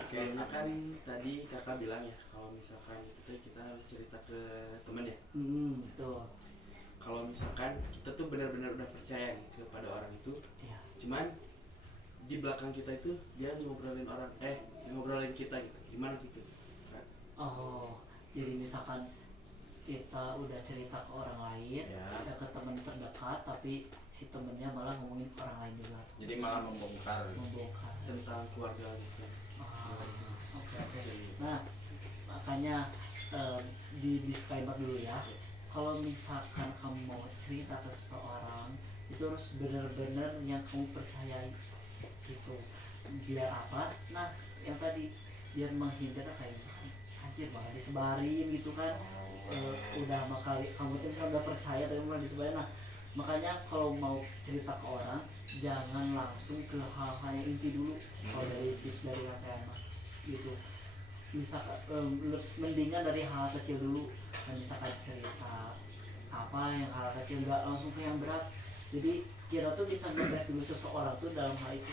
Soalnya kan tadi kakak bilang ya kalau misalkan itu tuh kita harus cerita ke temen ya. Betul. Kalau misalkan kita tuh benar-benar udah percaya nih kepada orang itu, Ya. cuman di belakang kita itu dia ngobrolin kita gitu, gimana gitu? Oh, jadi misalkan kita udah cerita ke orang lain, Ya. ke teman terdekat, tapi si temennya malah ngomongin ke orang lain juga, Jadi malah membongkar. Tentang keluarga gitu. Oke. Nah, makanya di disclaimer dulu ya. Kalau misalkan kamu mau cerita ke seseorang, itu harus benar-benar yang kamu percayai gitu. Biar apa? Nah, yang tadi biar menghindar kayak misalkan anjir malah disebarin gitu kan. Udah makali kamu tuh misalnya udah percaya tapi malah disebarin. Nah, makanya kalau mau cerita ke orang jangan langsung ke hal-hal yang inti dulu. Kalau dari tips dari saya mah gitu, misalkan mendingan dari hal kecil dulu. Misalkan cerita apa yang hal kecil, nggak langsung ke yang berat. Jadi kita tuh bisa ngetes dulu seseorang tuh dalam hal itu,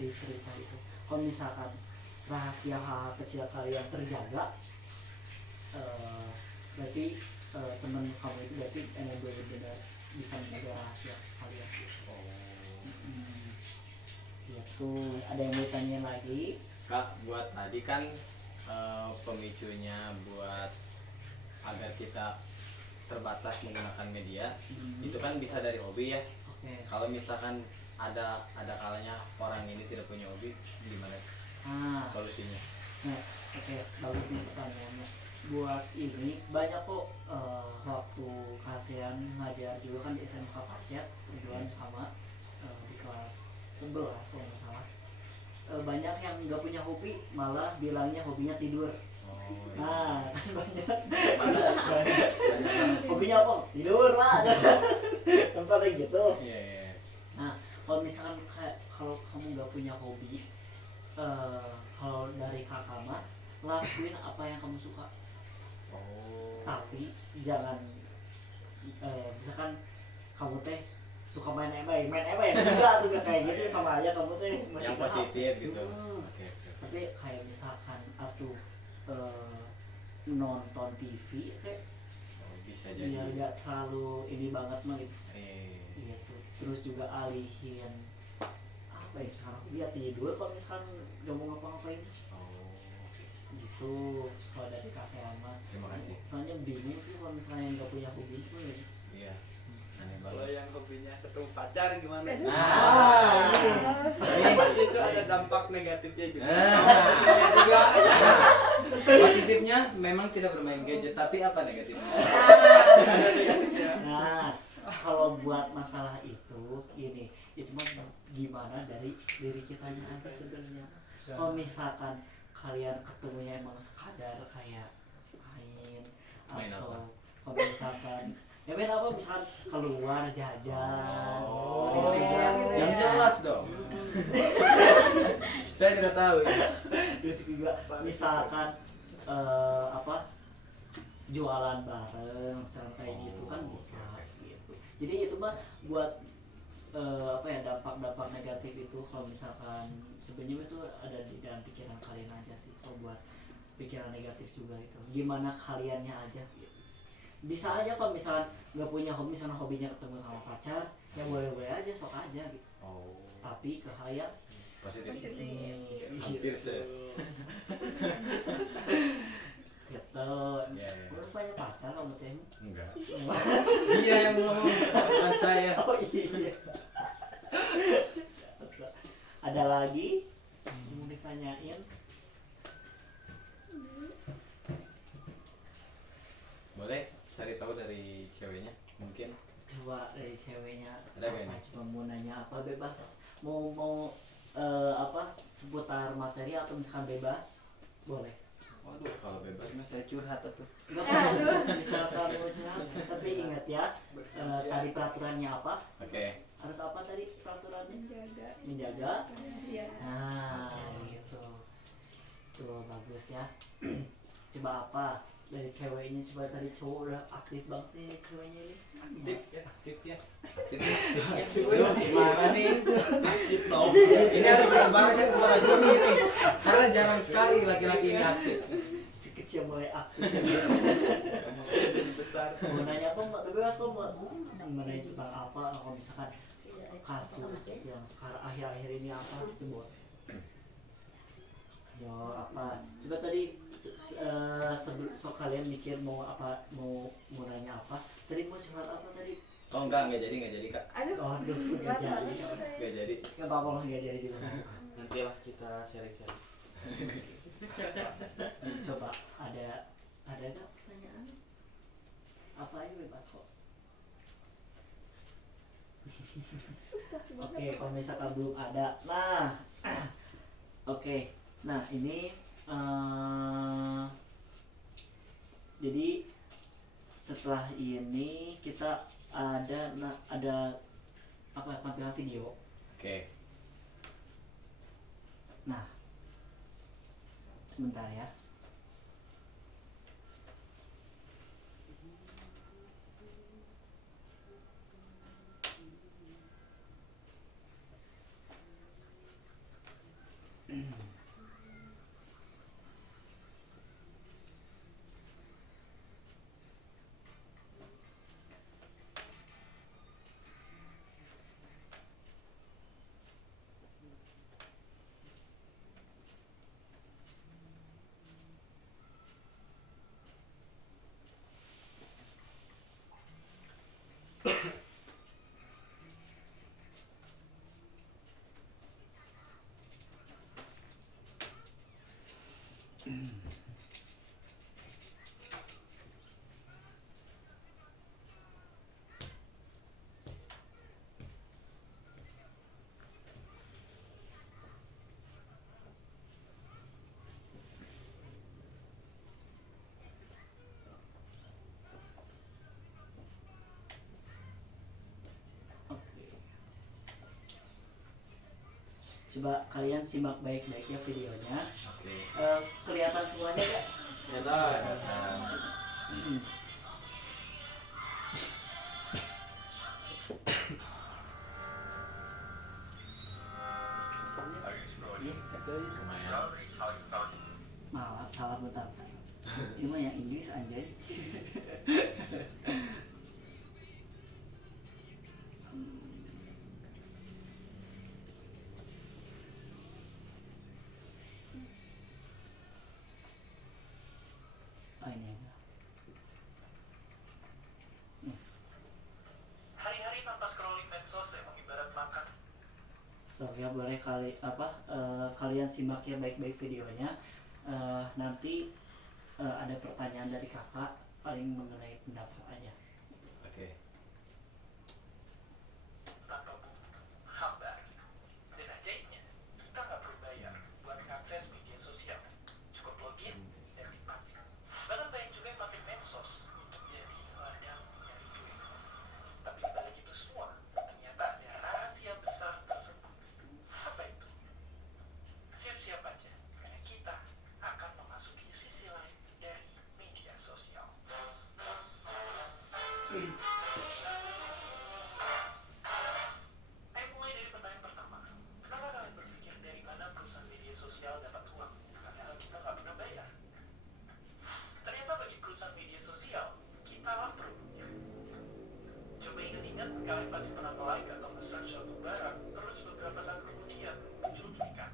di cerita itu. Kalau misalkan rahasia hal kecil kalian terjaga, berarti teman kamu itu berarti emang benar-benar bisa menjaga rahasia kalian. Gitu. Ada yang mau tanya lagi? Kak, buat tadi kan pemicunya buat agar kita terbatas menggunakan media, itu kan bisa dari hobi ya. Oke. Kalau misalkan ada kalanya orang ini tidak punya hobi, gimana solusinya? Nah, oke, bagus nih pertanyaannya. Buat ini banyak kok waktu kasihan ngajar juga kan di SMK Pacet, kebetulan sama di kelas 11 kalau nggak salah. Banyak yang nggak punya hobi, malah bilangnya hobinya tidur. Oh, iya. Nah, kan banyak. Banyak banget. Hobinya apa? Tidur lah. Tempat kayak gitu. Iya. Nah, Kalau misalkan kalau kamu nggak punya hobi, kalau dari kakak mah lakuin apa yang kamu suka, Oh. tapi jangan misalkan kamu teh suka main ML juga tuh kayak gitu, sama aja kamu teh masih Yang positif gitu. Hmm. Oke, oke. Tapi kayak misalkan atau nonton TV teh Oh, bisa biar jadi. gak terlalu ini banget mah gitu. Eh, Gitu. Terus juga alihin apa ya, sekarang dia tidur kalau misalkan gak mau ngapa-ngapain oh, gitu. Kalau dari kasehan mah terima kasih. soalnya bingung sih kalau misalnya gak punya hobi itu ya. Iya. Aneh Kalau banget. yang hobinya ketemu pacar gimana? Ah, Pasti itu ada dampak negatifnya juga. Ah. Positifnya juga. Positifnya memang tidak bermain gadget, tapi apa negatifnya? Pasti ada negatifnya. nah kalau buat masalah itu ini itu mah gimana dari diri kitanya aja sebenarnya. Kalau misalkan kalian ketemunya emang sekadar kayak main Main atau apa? kalau misalkan ya main apa, misalkan keluar jajan Oh, terus juga yang jelas dong. Saya tidak tahu. terus juga misalkan apa jualan bareng misalkan kayak gitu kan bisa gitu. Jadi itu mah buat apa ya, dampak-dampak negatif itu kalau misalkan sebenarnya itu ada di dalam pikiran kalian aja sih. Kalau buat pikiran negatif juga itu gimana kaliannya aja gitu. Bisa aja kalau misalkan nggak punya hobi, misalnya hobinya ketemu sama pacar, ya boleh-boleh aja, sok aja gitu. Oh, Tapi kehayang positif. gitu. Hampir se. Gitu. Iya, iya. Udah punya pacar kamu teh? Enggak. Dia yang ngomong, bukan saya. Oh iya. Ada lagi mau ditanyain? Boleh cari tahu dari ceweknya mungkin. Coba dari ceweknya Ada nggak apa, ini? coba mau nanya apa, bebas mau apa seputar materi atau misalkan bebas boleh. Waduh, kalau bebas mah saya curhat tuh. Nggak apa-apa, misalkan mau curhat, tapi ingat ya tadi peraturannya apa, Oke. harus apa tadi peraturannya, Menjaga menjaga. kebersihan. Nah gitu tuh, bagus ya. Coba apa dari ceweknya, coba tadi cowok udah aktif banget nih ceweknya ini. Aktif ya. Gimana nih? Ini harus bersebarannya kepada Joni ini. Karena jarang sekali laki-laki ini aktif. Si kecil mulai aktif. Jadi besar. Mau nanya apa mbak, bebas kok mbak, mengenai tentang apa, kalau misalkan kasus yang sekarang akhir-akhir ini apa itu buat yo apa, coba tadi so kalian mikir mau apa, mau nanya apa tadi, mau curhat apa tadi? Oh enggak jadi Kak. Aduh, Aduh nggak jadi, Enggak jadi. nggak apa-apa lah, nggak jadi juga. Nantilah kita sharing-sharing. Coba ada nggak pertanyaan apa aja, bebas kok. Oke, kalau misalkan belum ada, nah, oke, nah ini jadi setelah ini kita ada apa, tampilan video. Oke. Nah, sebentar ya. Coba kalian simak baik-baik ya videonya. Oke. Kelihatan semuanya gak? Nyata. Hmm. Lumayan. Malah salah bentar. Ini mah yang Inggris anjay. Oh ini enggak. Hari-hari tanpa scrolling medsos emang ibarat makan. So ya boleh kalian simak ya baik-baik videonya. Nanti ada pertanyaan dari kakak paling mengenai pendapat aja. Oke. Tanpa buku, hambar. Dan ajaibnya, kita nggak perlu bayar buat akses media sosial. Cukup login dan nikmati. Bahkan banyak juga yang pakai medsos untuk jadi ladang nyari duit. Tapi di balik itu semua, ternyata ada rahasia besar tersebut. Apa itu? Siap-siap aja, karena kita akan memasuki sisi lain dari media sosial. Ayo mulai dari pertanyaan pertama. Kenapa kalian berpikir dari mana perusahaan media sosial dapat uang? Padahal kita nggak pernah bayar. Ternyata bagi perusahaan media sosial, kita lah produknya. Coba ingat-ingat, kalian pasti pernah like atau nge-search suatu barang, terus beberapa saat kemudian muncul iklan.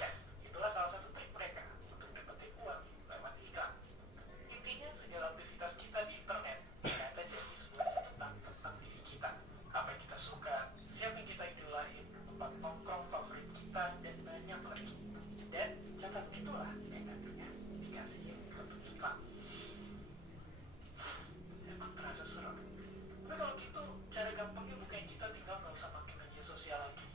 Ya, itulah salah satu trik mereka untuk dapetin uang lewat iklan. Intinya segala aktivitas kita di internet ternyata jadi sebuah catatan tentang diri kita, apa yang kita suka, siapa yang kita idolain, tempat nongkrong favorit kita, dan banyak lagi. Dan catatan itulah yang nantinya dikasih bentuk iklan. Emang terasa serem. Tapi kalau gitu, cara gampangnya bukan kita tinggal nggak usah pakai media sosial lagi.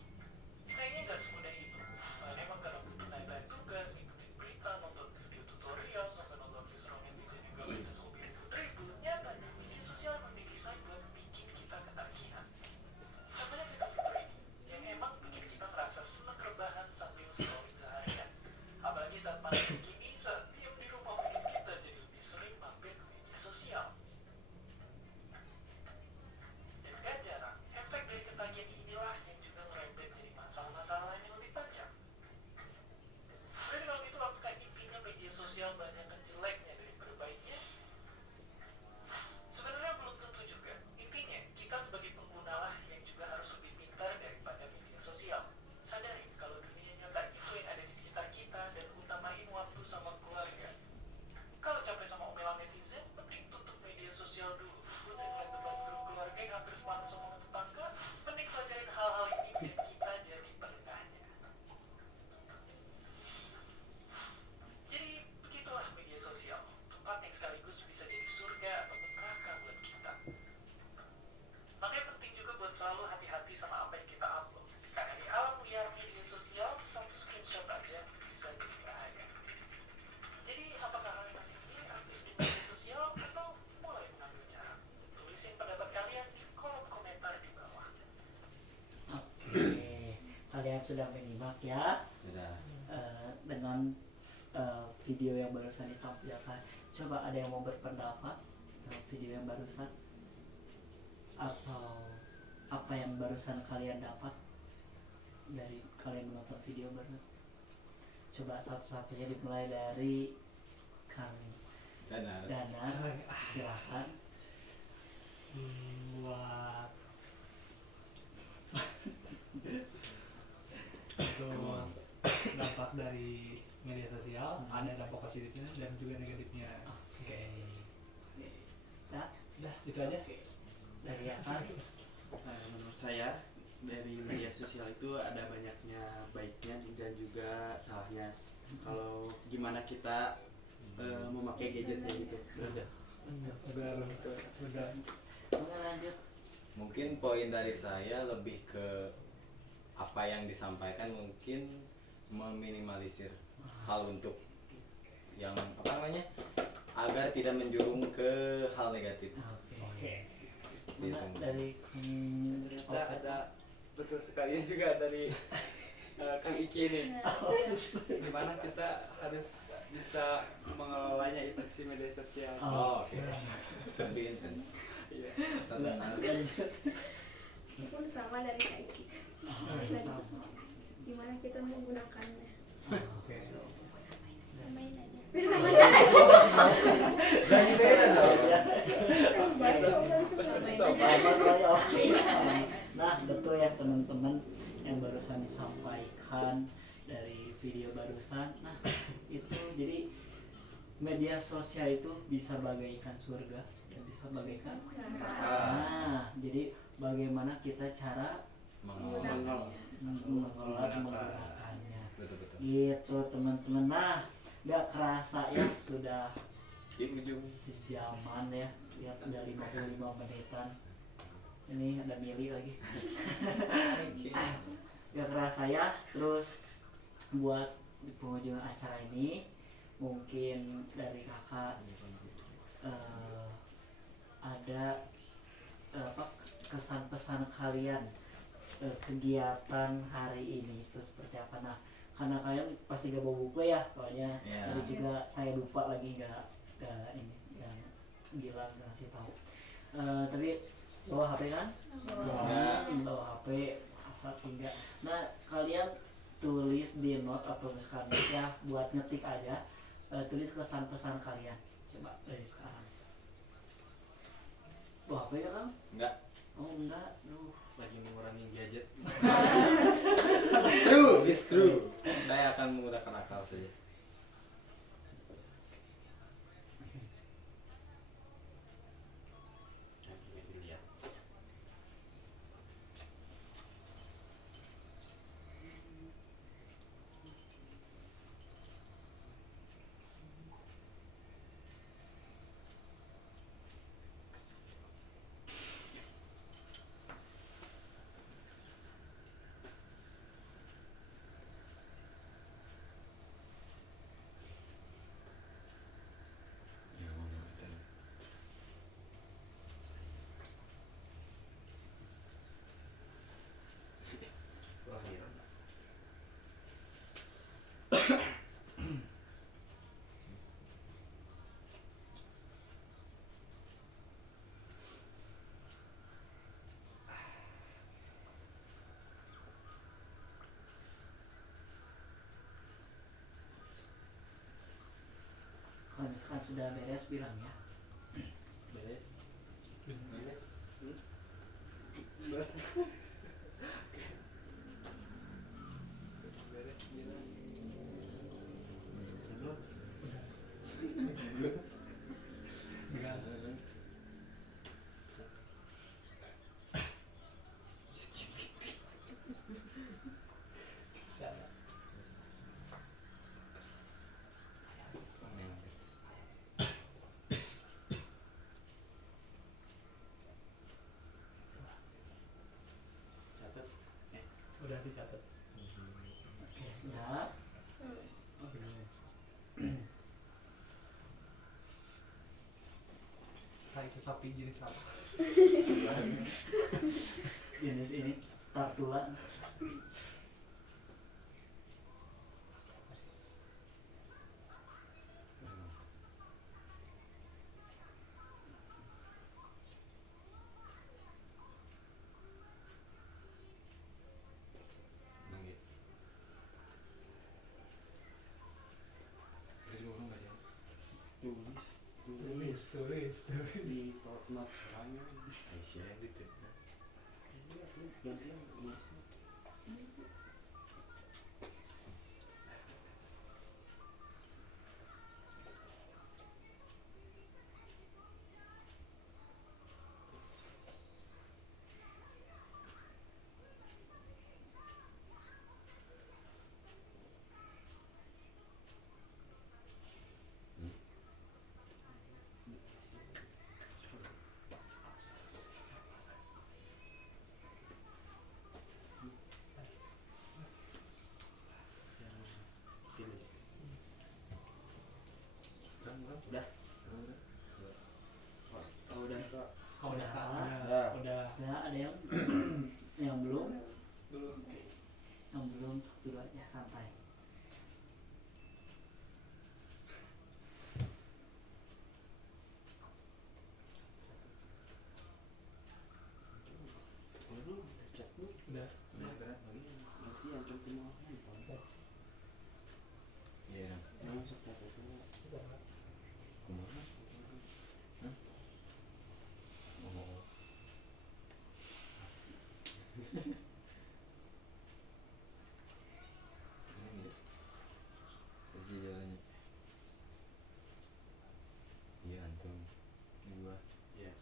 Sayangnya nggak semudah itu. Soalnya emang karena butuh tanya-tanya tugas, ngikutin berita, nonton video tutorial, sampai nonton visual netizen yang gak dan hobi ribut-ribut. Nyatanya, media sosial emang didesain buat bikin kita ketagihan. Contohnya fitur-fitur ini, yang emang bikin kita merasa senang rebahan sambil scrolling seharian. Apalagi saat pandemi gini, saat diam di rumah bikin kita jadi lebih sering mampir ke media sosial. Dan gak jarang, efek dari ketagihan inilah yang juga merembet jadi masalah-masalah lain yang lebih tajam. Jadi kalau gitu apakah intinya media sosial banyak jeleknya daripada baiknya? Sebenarnya belum tentu juga. Intinya, kita sebagai pengguna lah yang juga harus lebih pintar daripada media sosial. Sadari kalau dunia nyata itu yang ada di sekitar kita dan utamain waktu sama keluarga. Kalau capek sama omelan netizen, mending tutup media sosial dulu. Pusing lihat debat grup keluarga yang hampir sepanas omongan tetangga, mending pelajarin hal-hal ini dan kita jadi penengahnya. Jadi begitulah media sosial, tempat yang sekaligus bisa jadi surga ataupun neraka buat kita. Makanya penting juga buat selalu hati-hati sama apa yang kita upload. Karena di alam liar media sosial, satu screenshot aja bisa jadi bahaya. Jadi apakah kalian masih ingin aktif di media sosial atau mulai mengambil jarak? Tulisin pendapat kalian di kolom komentar di bawah. Oke, kalian sudah menyimak ya Sudah. dengan video yang barusan ditampilkan. Coba ada yang mau berpendapat dengan video yang barusan atau apa yang barusan kalian dapat dari kalian menonton video barusan? Coba satu-satunya dimulai dari Kang Danar. Danar, silahkan. Buat untuk dampak dari media sosial ada dampak positifnya dan juga negatifnya. Oke. Nah, Udah itu aja. dari Akan. Menurut saya dari media sosial itu ada banyaknya baiknya dan juga salahnya. Kalau gimana kita memakai gadgetnya gitu. Udah. Udah. Oke, lanjut. Mungkin poin dari saya lebih ke apa yang disampaikan, mungkin meminimalisir hal untuk yang apa namanya, agar tidak menjurung ke hal negatif. Oke. Oke. Mana dari Ternyata ada betul sekali juga dari Kang Iki nih. Gimana kita harus bisa mengelolanya itu si media sosial. Oh, oke. Lebih intens. Iya. Benar. Itu pun sama dari Kak Iki. Sama. Gimana kita menggunakannya? Oke. Samain aja. Jadi beda dong. Sama soalnya oke sama. Nah betul ya teman-teman yang barusan disampaikan dari video barusan. Nah itu jadi media sosial itu bisa bagaikan surga dan bisa bagaikan nah jadi bagaimana kita cara Mengelola. mengelola dan menggunakannya Betul-betul. gitu teman-teman. Nah nggak kerasa ya sudah Di ujung. sejaman ya, lihat udah 55 menitan. Ini ada Mili lagi. Gak kerasa ya. Terus buat di penghujung acara ini mungkin dari kakak ada apa kesan pesan kalian kegiatan hari ini itu seperti apa. Nah karena kalian pasti gak bawa buku ya soalnya Yeah. tadi juga saya lupa lagi nggak bilang ngasih tahu. Tapi bawa HP kan? Bawa HP asal sehingga. Nah kalian tulis di note atau misalkan ya buat ngetik aja, tulis kesan pesan kalian. Coba dari sekarang. Bawa HP ya kan? Enggak. Oh enggak, duh. Lagi mengurangi gadget. True, it's true. Saya akan menggunakan akal saja. Kalau misalkan sudah beres bilang ya. Beres. Beres bilang. Enggak. Catat. Udah dicatat. Oke sudah. Nah itu sapi jenis apa? Jenis ini tartula. Tulis. Tulis. Di note semuanya. gitu. Gantian nulisnya. Sini. Udah. Oh, udah kak. Oh, udah. Udah. Udah. Udah. Nah ada yang yang belum. belum. Yang belum sok dulu aja santai. Udah. berat lagi. Nanti yang penting mau handphone. Iya. Masuk catat dulu. Kumaha? Hah? Oh. Ini kasih jalannya. Iya antum. Ini gua. Iya.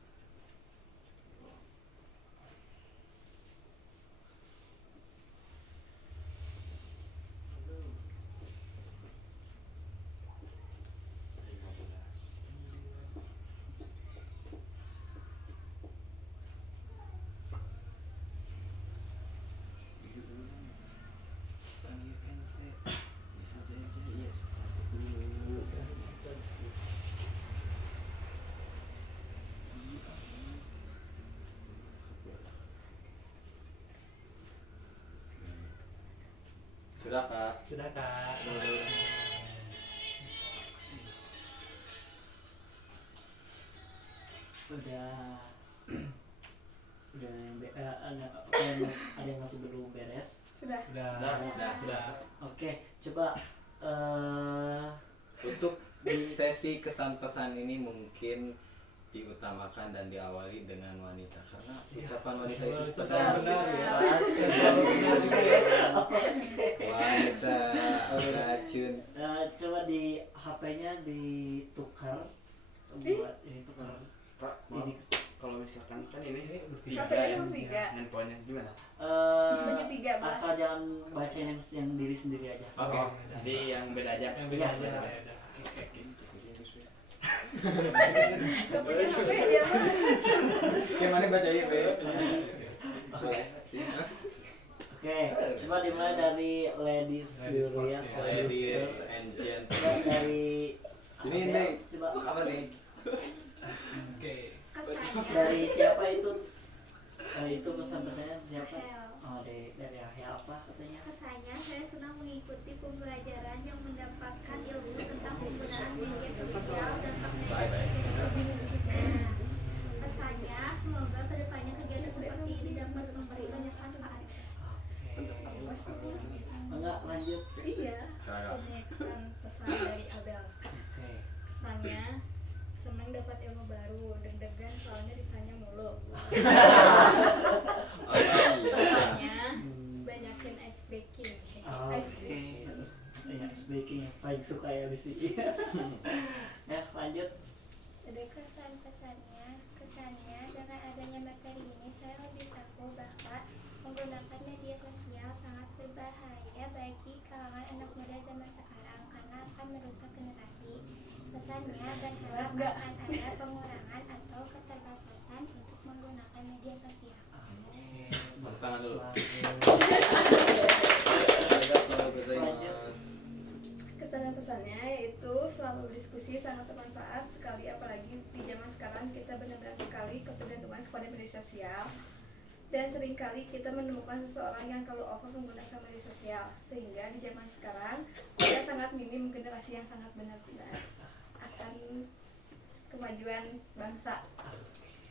Sudah Kak. Sudah Kak. Udah ada yang masih belum beres. Sudah. Sudah. Oke, coba Untuk sesi kesan pesan ini mungkin diutamakan dan diawali dengan wanita karena ucapan wanita itu pesan benar ya. Wanita racun. coba di HP-nya ditukar buat ini tukar Pak, ini maaf. Kalau misalkan kan ini Tiga. tiga ya, HP-nya tiga. handphonenya gimana? Bagi tiga, Bang. asal jangan bacain yang diri sendiri aja. Oke, jadi yang beda aja. Yang beda aja. Iya. Ya udah. Kepunya HP dia mah. Gimana bacain be? Oke, coba dimulai dari ladies dulu ya. Ladies and Coba gentlemen. dari Ini coba apa nih? Oke. Kesannya dari siapa itu? Itu pesan-pesannya siapa? Hel. Oh, dari Ahya apa katanya? Kesannya saya senang mengikuti pembelajaran yang mendapatkan ilmu tentang penggunaan media sosial dan praktek kita. Pesannya semoga kedepannya kegiatan seperti ini dapat memberi banyak manfaat. Oke. Enggak lanjut. Iya. Kakak. Ini pesan dari Abel. Oke. Kesannya senang dapat ilmu baru, deg-degan soalnya ditanya mulu. Oh iya. Pesannya banyakin ice breaking. Oke. Ya, speaking yang paling suka ya di sini. Ya, lanjut. Ada kesannya dengan adanya materi ini saya lebih tahu bahwa menggunakan media sosial sangat berbahaya bagi kalangan anak muda zaman sekarang karena akan merusak generasi. Pesannya berharap akan ada pengurangan atau keterbatasan untuk menggunakan media sosial. Oke. Tepuk tangan dulu. Lanjut. Kesan dan pesannya yaitu selalu berdiskusi sangat bermanfaat sekali, apalagi di zaman sekarang kita benar-benar sekali ketergantungan kepada media sosial, dan seringkali kita menemukan seseorang yang kalau over menggunakan media sosial, sehingga di zaman sekarang ada sangat minim generasi yang sangat benar-benar akan kemajuan bangsa.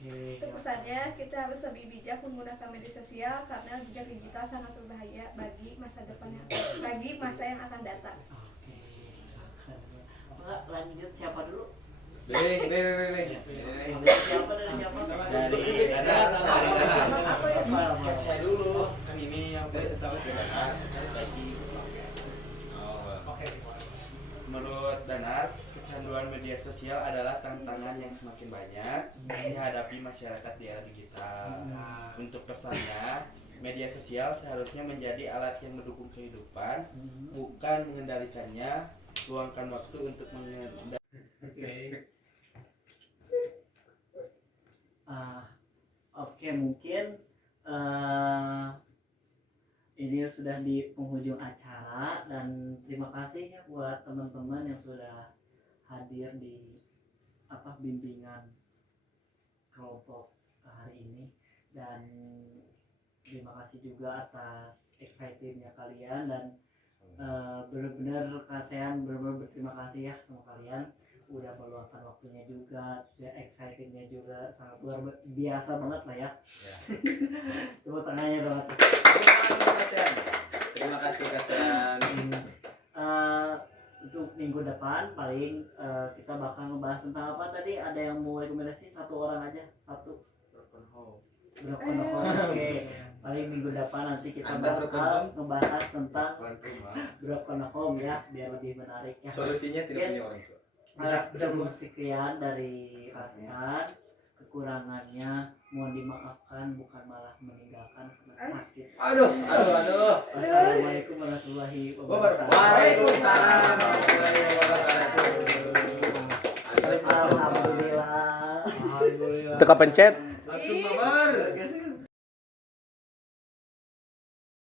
Oke. Itu pesannya kita harus lebih bijak menggunakan media sosial karena jejak digital sangat berbahaya bagi masa depan bagi masa yang akan datang. Oke. Enggak lanjut siapa dulu? Be. Dari siapa? Dari Danar. Apa ya? Kan saya dulu. Kan ini yang first tahu Danar. Lagi Oh, Oke. menurut Danar, kecanduan media sosial adalah tantangan yang semakin banyak dihadapi masyarakat di era digital. Untuk kesannya, media sosial seharusnya menjadi alat yang mendukung kehidupan, bukan mengendalikannya. Luangkan waktu untuk mengendalikan. Oke. Oke, mungkin ini sudah di penghujung acara dan terima kasih ya buat teman-teman yang sudah hadir di bimbingan kelompok hari ini, dan terima kasih juga atas excitednya kalian dan benar-benar ASEAN benar-benar berterima kasih ya sama kalian udah meluangkan waktunya juga, saya excitednya juga sangat luar biasa banget lah ya. Ya. Tepuk tangannya dong. Terima kasih Kasan. Untuk minggu depan paling kita bakal ngebahas tentang apa tadi, ada yang mau rekomendasi satu orang aja, satu broken home. Oke. Paling minggu depan nanti kita Anda broken bakal home? ngebahas tentang broken home ya, biar lebih menarik ya. Solusinya tidak punya orang tua. Cukup sekian dari ASEAN, kekurangannya mohon dimaafkan, bukan malah meninggalkan karena sakit. Aduh. Assalamualaikum warahmatullahi wabarakatuh. Waalaikumsalam warahmatullahi wabarakatuh. Alhamdulillah. Alhamdulillah. Teka pencet.